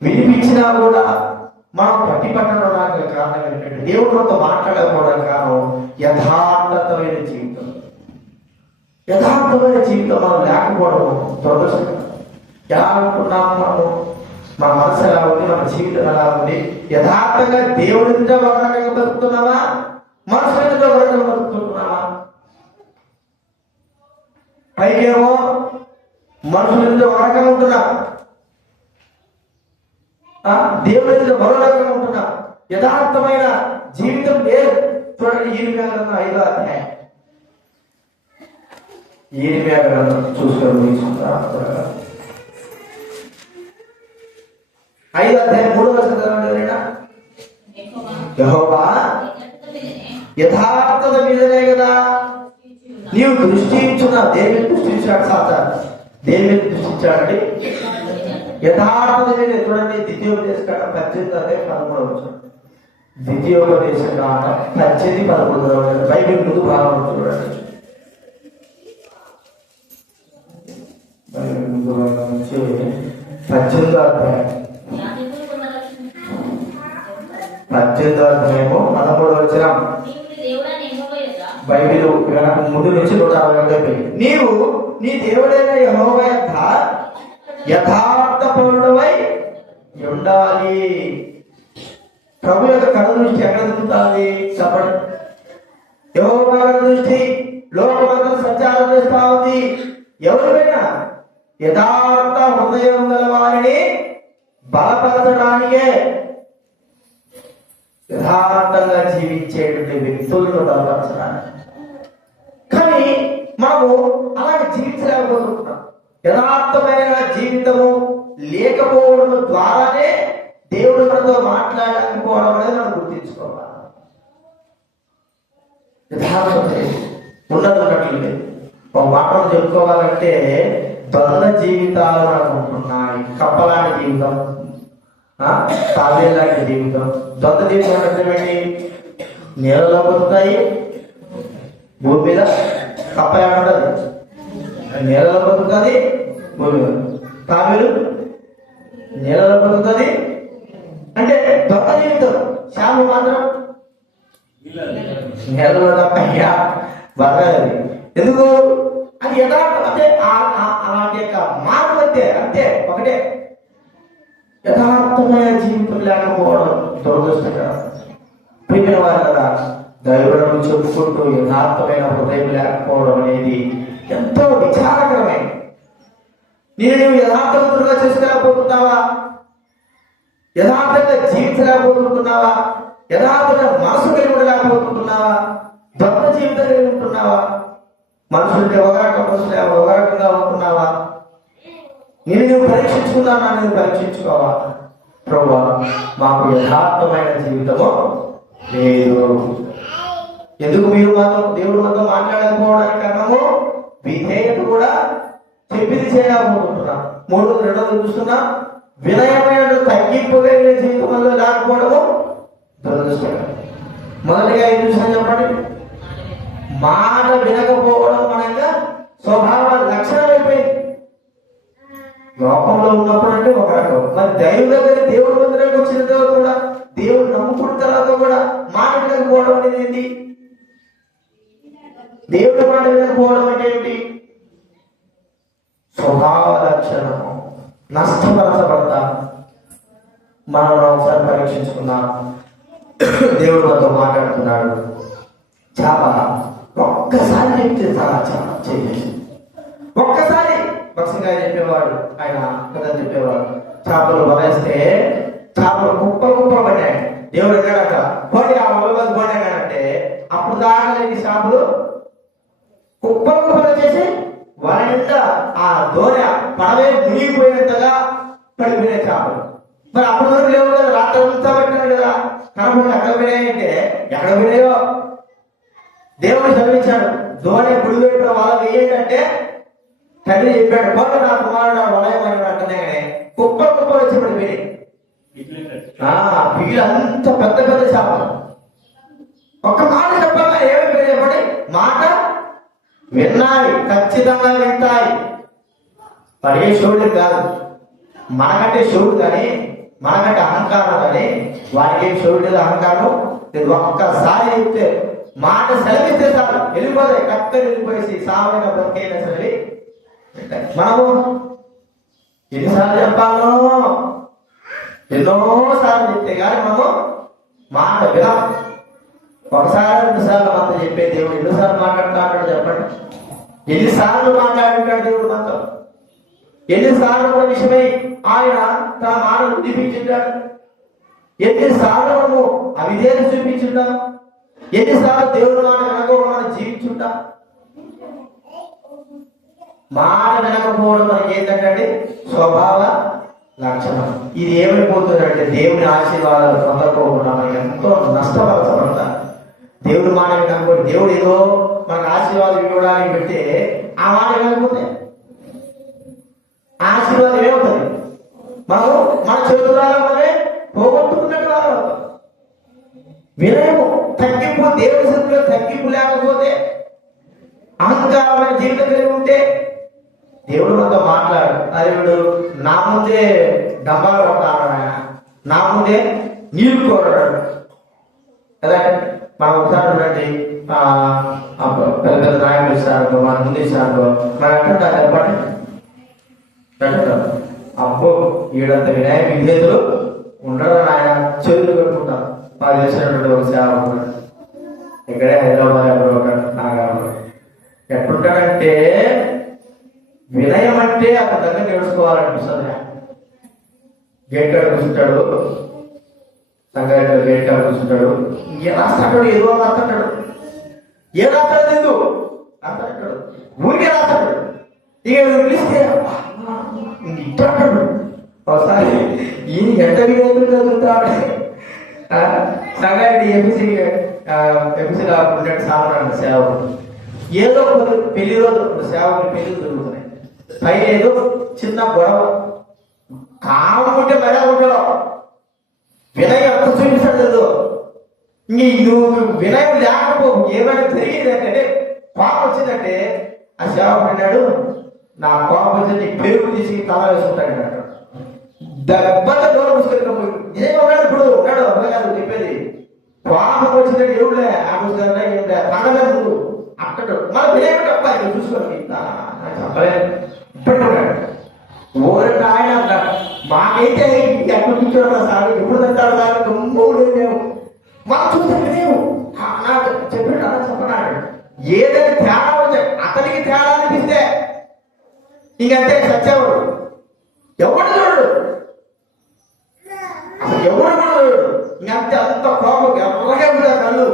వినిపించినా కూడా మనం పట్టడం నాకు కారణం ఏంటంటే దేవుడు మనతో మాట్లాడకపోవడానికి కారణం యథార్థమైన జీవితం. యథార్థమైన జీవితం మనం లేకపోవడం దురదృష్టకరం. ఎలా అనుకున్నాము మనము? మన మనసు ఎలా ఉంది, మన జీవితం ఎలా ఉంది? యథార్థంగా దేవుడి నుంచి ఒక రకంగా బతుకుతున్నావా, మనసు నుంచి ఒక రకంగా బతుకుతున్నావా? పైకేమో మనుషుల నుంచి ఒక రకంగా ఉంటున్నా, దేవుడి నుంచి మరో రకంగా ఉంటున్నా. యథార్థమైన జీవితం లేదు. చూడండి, ఈర్మ్యా గ్రంథం 5వ అధ్యాయం. ఈర్మ్యా గ్రంథం చూసుకొని 5వ అధ్యాయం 3వ వచనం. యెహోవా యథార్థత మీదనే కదా నీవు దృష్టి ఇచ్చున్నావు. దేని మీద దృష్టి ఇచ్చాడు? సాతాను దేని మీద దృష్టి ఇచ్చాడండి? యథార్థత మీద. చూడండి, ద్వితీయోపదేశకాండం 18:13. ద్వితీయోపదేశకాండం 18:13. బైబిల్ ముందు భాగం చూడండి. బైబిల్ ముందు భాగం నుంచి 18వ అధ్యాయం 13వ 13వ వచనం. బైబిల్ ముందు నుంచి 160 నీవు నీ దేవుడైన యెహోవా యొద్ద యథార్థపరుడవై ఉండాలి. ప్రభు యొక్క కళ్ళ దృష్టి ఎక్కడ తిరుగుతుంది? చెప్పండి. యెహోవా కళ్ళ దృష్టి లోకమంతా సంచారం చేస్తా ఉంది. ఎవరిపైనా? యథార్థ హృదయం గల వారిని బలపరచడానికే. యథార్థంగా జీవించేటువంటి వ్యక్తులను బలపరచడానికి. కానీ మనము అలాగే జీవించలేకపోతున్నాం. యథార్థమైన జీవితము లేకపోవడం ద్వారానే దేవుడు మనతో మాట్లాడకపోవడం అనేది మనం గుర్తించుకోవాలి. యథార్థత ఉన్నట్లేదు. ఒక మాటలు చెప్పుకోవాలంటే ద్వంద్వ జీవితాలు మనకు ఉంటున్నాయి. కప్పలాంటి జీవితం, తావేలాంటి జీవితం. ద్వంద్వ జీవితం అంటే ఏంటి? నేలలో బతుకుతాయి, భూమి మీద. కప్ప ఏమంటది? నేలలో బతుకుతుంది, భూమి మీద. తావేలు నేలలో బతుకుతుంది. అంటే ద్వంద్వ జీవితం. శాము మాత్రం నేలలో తప్ప బతకదు. ఎందుకు? అది యథార్థం. అంటే అలాంటి యొక్క మార్పు అంతే ఒకటే. యథార్థమైన జీవితం లేకపోవడం దురదృష్టకరం. ప్రియమైన వారు కదా, దైవులను చెప్పుకుంటూ యథార్థమైన హృదయం లేకపోవడం అనేది ఎంతో విచారకరమైనది. నువ్వు యథార్థవంతులుగా చేసుకోలేకపోతున్నావా? యథార్థంగా జీవించలేకపోతున్నావా? యథార్థమైన మనసు కలిగి ఉండలేకపోతున్నావా? దొంగ జీవితం కలిగి ఉంటున్నావా? మనుషులు ఎవరకం ఎవరకంగా ఉంటున్నావా? నువ్వు పరీక్షించుకున్నావా? నేను పరీక్షించుకోవా? ప్రభువా, మాకు యథార్థమైన జీవితము లేదు. ఎందుకు మీరు మాతో దేవుడు మాతో మాట్లాడకపోవడానికి కారణము విధేయత కూడా చెప్పింది చేయకపోతున్నాం. 3:2 చూస్తున్నా, వినయమైన తగ్గింపు కలిగిన జీవితంలో లేకపోవడము దురదృష్టకరం. మొదటిగా ఏం చూసాను చెప్పండి? మాట వినకపోవడం మనగా స్వభావ లక్షణం అయిపోయింది. లోకంలో ఉన్నప్పుడు అంటే ఒక రకం, మరి దైవ దగ్గర దేవుడి మందిరానికి వచ్చిన తర్వాత కూడా, దేవుడు నమ్ముకున్న తర్వాత కూడా మాట వినకపోవడం అనేది ఏంటి? దేవుడి మాట వినకపోవడం అంటే ఏంటి? స్వభావ లక్షణము. నష్టపరచబడతా. మనం ఒకసారి పరీక్షించుకున్నాం. దేవుడు మనతో మాట్లాడుతున్నాడు. చాలా ఒక్కసారి చెప్తే చాలా చాలా చేసేసి ఒక్కసారి పక్షంగా చెప్పేవాడు ఆయన కథ చెప్పేవాడు. చేపలు వలేస్తే చేపలు కుప్ప పడినాయి. దేవుడు అన్నాడట, పోనీ ఆ వలవది పోయినాడంటే అప్పుడు దాకా లేని చేపలు కుప్ప చేసి వాళ్ళ నిండా ఆ దోర పడవే మునిగిపోయినంతగా పడిపోయినాయి చేపలు. మరి అప్పటి వరకు లేవు కదా, రాత్రి అంతా పెట్టినాడు కదా, కనపడి ఎక్కడ పోయినాయంటే ఎక్కడ పోయినాయో దేవుడు చదివించాడు. దోణి పుడిపెట్టిన వాళ్ళకి ఏంటంటే తండ్రి చెప్పాడు, పోనీ నా కుమారుడు వలయమని అంటనే కానీ కుప్ప వచ్చి పడిపోయినాయి. పిగిలి అంత పెద్ద పెద్ద చేపలు. ఒక్క మాట చెప్పాలా ఏమైపోయినాయి చెప్పండి? మాట విన్నాయి, ఖచ్చితంగా వింటాయి. పడే శివుడు కాదు, మనకంటే శివుడు కానీ మనకంటే అహంకారం కానీ వాడికి ఏం శివుడు అహంకారం లేదు. ఒక్కసారి చెప్తే మాట సెలవిస్తే చాలు వెళ్ళిపోతాయి, కక్కని వెళ్ళిపోయేసి సామైన బతికైనా సరే. మనము ఎన్నిసార్లు చెప్పాలో, ఎన్నోసార్లు చెప్తే కానీ మనము మాట వినాం. ఒకసారి 2 సార్లు మనతో చెప్పే దేవుడు ఎన్నిసార్లు మాట్లాడుతాడు చెప్పండి? ఎన్నిసార్లు మాట్లాడుతాడు దేవుడు మనతో? ఎన్నిసార్లు మన విషయమై ఆయన తన మాటలు చూపించుంటాడు? ఎన్నిసార్లు మనము అవిధేయత చూపించుంటాం? ఎన్నిసార్లు దేవుడు మాట వినకపోవడం మనం జీవించుంటాం? మాట వినకపోవడం మనకి ఏంటంటే స్వభావ లక్షణం. ఇది ఏమైపోతుందంటే దేవుని ఆశీర్వాదాలు పొందకపోవడం మనకి ఎంతో నష్టపరచబడతారు. దేవుడు మాట వినకపోతే, దేవుడు ఏదో మనకు ఆశీర్వాదం ఇవ్వడానికి పెడితే ఆ మాట వినకపోతే ఆశీర్వాదం ఏమవుతుంది? మనం మన చేతులారా మనమే పోగొట్టుకున్నట్టు వారు అవుతాం. వినయము, తగ్గింపు, దేవుడి సన్నిధిలో తగ్గింపు లేకపోతే, అహంకారమైన జీవితం కలిగి ఉంటే దేవుడు మనతో మాట్లాడు. దేవుడు నా ముందే డబ్బాలు కొట్టాడు, ఆయన నా ముందే నీళ్లు కోరాడు కదా. మనం ఒకసారి చూడండి, పెద్ద పెద్ద నాయకులు ఇస్తారు, మన ముందు ఇస్తారు, మనం ఎట్లా చెప్పండి? అబ్బో ఈడంత వినాయక విధేతులు ఉండడం ఆయన చేతులు కట్టుకుంటాం. మాకు తెలిసినటువంటి ఒక సేవ ఇక్కడే హైదరాబాద్ ఒక నాగారు ఎట్లుంటాడంటే, వినయం అంటే అతని దగ్గర నేర్చుకోవాలనిపిస్తుంది. గేట్ కాడ కూర్చుంటాడు, సంగారెడ్డి గేట్ కాడ కూర్చుంటాడు, ఏ రాస్తాడు, ఏదో రాస్తాడు, ఏ రాస్తాడు తెలు రాస్తాడు, ఊరికే రాస్తాడు. ఇక పిలిస్తే ఇట్టాడు. ఒకసారి ఈయన ఎంత వినయం చదువుతాడు. సంగారెడ్డి ఎంపీసీలో ఉండేది సాధారణ సేవకుడు. ఏదో పెళ్లి రోజు సేవకులు పెళ్లి జరుగుతున్నాయి, పైన ఏదో చిన్న గొడవ. కాముంటే మర్యాద ఉంటాడు, వినయం ఎంత చూపిస్తాడు లేదు. నువ్వు వినయం లేకపో ఏమైనా జరిగిందంటే, కోపం వచ్చిందంటే ఆ సేవకుడు అన్నాడు, నా కోపం వచ్చింది పెరుగు తీసి తల వేసుకుంటాడు అన్నాడు. దెబ్బత డోర్ పుస్తకం ఏమన్నాడు? ఇప్పుడు ఉన్నాడు అమ్మగారు చెప్పేది, కోపం వచ్చిందంటే ఎవరులే ఆలోచన ఏమిలే పగలే ముందు అట్టడు మన వినయం తప్ప చూసుకోండి చెప్పలేదు. ఇప్పటి ఉన్నాడు ఓరంటే ఆయన అంటాడు, మాకైతే ఎక్కడ కూర్చోడు సార్, ఎప్పుడు తింటాడు సార్, గమ్మూడు మేము మాకు చూస్తే లేవు నాకు చెప్పాడు అలా చెప్పనాడు. ఏదైనా తేడా వచ్చే అతనికి తేడా అనిపిస్తే ఇంకంతే సచ్చేవాడు. ఎవడు చూడు, అసలు ఎవడు కూడా చూడు, ఇంకంతే అంత కోపం ఎర్రగా ఉంటా కళ్ళు,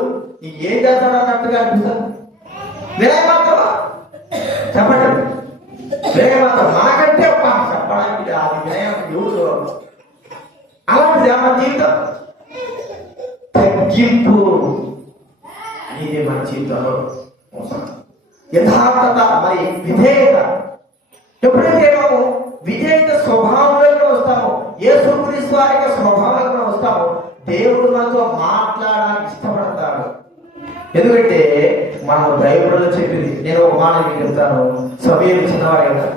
ఏం చేస్తాడు అన్నట్టుగా అనిపిస్తుంది. వినయం మాత్రమా చెప్పండి, వినయం మాత్రం మనకంటే చెప్పడానికి అది వినయం ఎవరు అలాంటిది మన జీవితం. తగ్గింపు ఇది మన జీవితంలో అవసరం. యథార్థత మరి విధేయత. ఎప్పుడైతే మనము విధేయత స్వభావంలో వస్తామో, యేసుక్రీస్తు వారి యొక్క స్వభావంలో వస్తామో, దేవుడు మనతో మాట్లాడడానికి ఇష్టపడతాడు. ఎందుకంటే మనం బైబిల్లో చెప్పింది, నేను ఒక మాట మీకు చెప్తాను. సమూయేలు చిన్నవాడు కదా,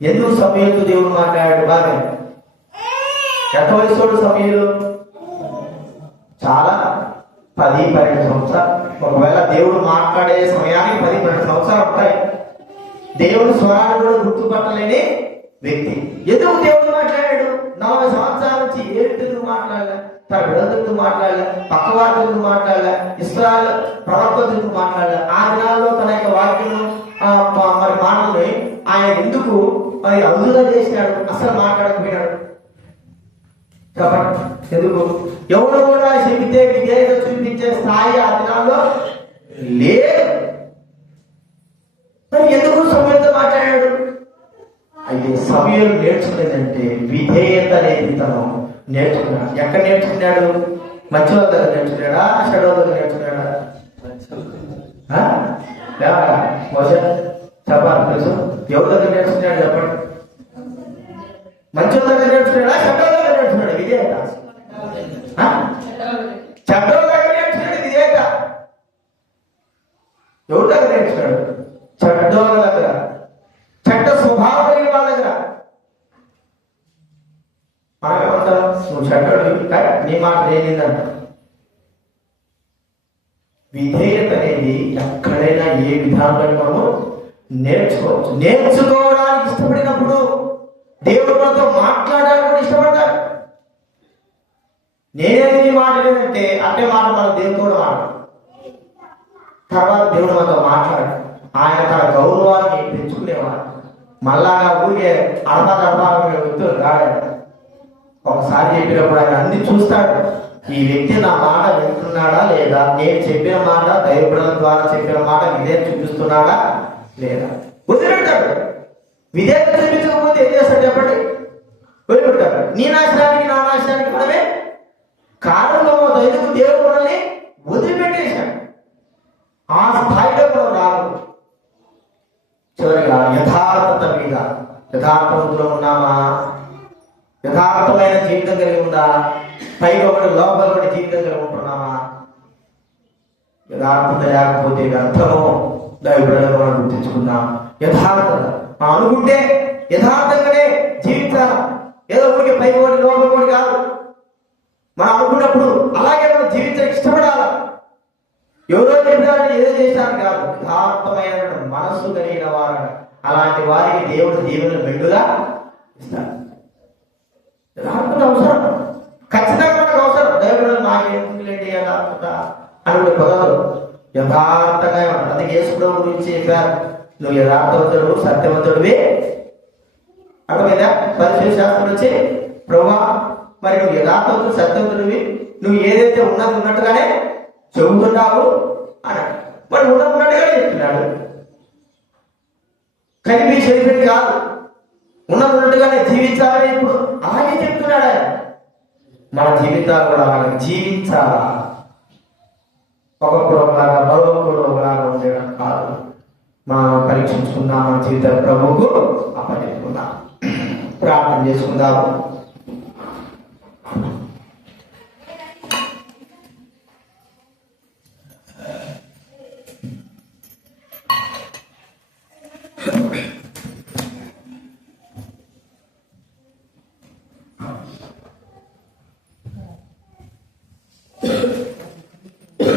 ఎందుకు సమూయేలుతో దేవుడు మాట్లాడాడు? బాగా ఎంత వయసు సమూయేలు? చాలా 10-12 సంవత్సరాలు. ఒకవేళ దేవుడు మాట్లాడే సమయానికి 10-12 సంవత్సరాలు ఉంటాయి. దేవుడు స్వరాన్ని కూడా గుర్తుపట్టలేని వ్యక్తి. ఎందుకు దేవుడు మాట్లాడాడు? 40 సంవత్సరాల నుంచి ఏడుతో మాట్లాడలే, తన బిడ్డలతో మాట్లాడలే, పక్క వారితో మాట్లాడలే, ఇస్రాయేల్ ప్రవక్తలతో మాట్లాడలే. ఆ దినాల్లో తన యొక్క వాక్యం మరి మాటల్ని ఆయన ఎందుకు మరి అదుగా చేసినాడు? అసలు మాట్లాడకపోయినాడు. చెప్పండి ఎందుకు? ఎవరు కూడా చెబితే విధేయత చూపించే స్థాయి ఆ దినాల్లో లేదు. మరి ఎందుకు సమూయేలుతో మాట్లాడాడు? అయితే సమూయేలు నేర్చుకునేదంటే విధేయత అనేది తను నేర్చుకున్నాడు. ఎక్కడ నేర్చుకున్నాడు? మంచి వాళ్ళ దగ్గర నేర్చుకున్నాడా? చెడు వాళ్ళ దగ్గర నేర్చుకున్నాడా? చెప్పాలి తెలుసు. ఎవరి దగ్గర నేర్చుకున్నాడు చెప్పండి? మంచి వాళ్ళ దగ్గర నేర్చుకున్నాడా? చెడ్డ వాళ్ళ దగ్గర నేర్చుకున్నాడు విధేయత? చెడ్డ వాళ్ళ దగ్గర నేర్చుకున్నాడు విధేయత. ఎవరి దగ్గర నేర్చుకున్నాడు? చెడ్డ వాళ్ళ దగ్గర, చెడ్డ స్వభావం కలిగిన వాళ్ళ దగ్గర. మనమేమంటాం? నువ్వు చెడ్డడు, నీ మాట లేనిదంట. విధేయత అనేది ఎక్కడైనా ఏ విధానంలో మనము నేర్చుకోవచ్చు. నేర్చుకోవడానికి ఇష్టపడినప్పుడు దేవుడు మనతో మాట్లాడడానికి కూడా ఇష్టపడతాడు. నేనేది నీ మాట లేదంటే అంటే మాట మన దేవుడితో కూడా మాట్లాడు. తర్వాత దేవుడు మనతో మాట్లాడు. ఆయన తన గౌరవాన్ని పెంచుకునేవాడు. మళ్ళాగా ఊరికే అడపా రాడు. ఒకసారి చెప్పినప్పుడు ఆయన అన్ని చూస్తాడు. ఈ వ్యక్తి నా మాట వింటున్నాడా లేదా, నేను చెప్పిన మాట దైవబిడ్డల ద్వారా చెప్పిన మాట విధేయత చూపిస్తున్నాడా లేదా. వదిలిపెట్టాడు. విధేయత చూపించకపోతే ఏం చేస్తాడు చెప్పండి? వదిలిపెట్టాడు. నీ నాశనానికి నా నాశనానికి మనమే కారణంలో ఎందుకు దేవుడు మనల్ని వదిలిపెట్టేశాడు. ఆ స్థాయిలో మనం రాదు. చివరిగా యథార్థత మీద, యథార్థవంతులో ఉన్నామా? యథార్థమైన జీవితం కలిగి ఉందా? పైగా ఒకటి లోపల ఒకటి జీవితం కలిగి ఉంటున్నామా? యథార్థత లేకపోతే అర్థము దైవబిడ్డలుగా మనం గుర్తించుకున్నాం. యథార్థత మనం అనుకుంటే యథార్థంగానే జీవించాలి. ఏదో ఒకటి పైకి ఒకటి లోపల ఒకటి కాదు. మనం అనుకున్నప్పుడు అలాగే మనం జీవించడానికి ఇష్టపడాలి. ఎవరో చెప్పినారని ఏదో చేశాను కాదు. యథార్థమైన మనస్సు కలిగిన వారు, అలాంటి వారికి దేవుడు దీవెనలు మెండుగా ఇస్తాడు. యథార్థత అవసరం, ఖచ్చితంగా మనకు అవసరం. దేవుడు నాకేంటి యథార్థత అని కూడా పదాలు యథార్థంగా ఉంటాడు. అందుకే యేసుప్రభువు గురించి చెప్పారు, నువ్వు యథార్థవంతుడు సత్యవంతుడివి. అర్థమైందా? పరిశుద్ధ శాస్త్రం వచ్చి ప్రభువా మరి నువ్వు యథార్థవంతుడు సత్యవంతుడివి, నువ్వు ఏదైతే ఉన్నది ఉన్నట్టుగానే చెబుతున్నావు అన్నాడు. మరి ఉన్నట్టుగానే చెప్తున్నాడు. కానీ మీ శరీరం కాదు, ఉన్నట్టుగానే జీవించాలని ఇప్పుడు అలాగే చెప్తున్నాడు ఆయన. మన జీవితాలు కూడా అలాగే జీవించాలా. ఒకప్పుడు ఒకలాగా మరొకప్పుడు ఒకలాగా ఉండేయడం కాదు. మనం పరీక్షించుకుందాం, మన జీవిత ప్రభువుకు అప్పచెప్పుకుందాం. ప్రార్థన చేసుకుందాము.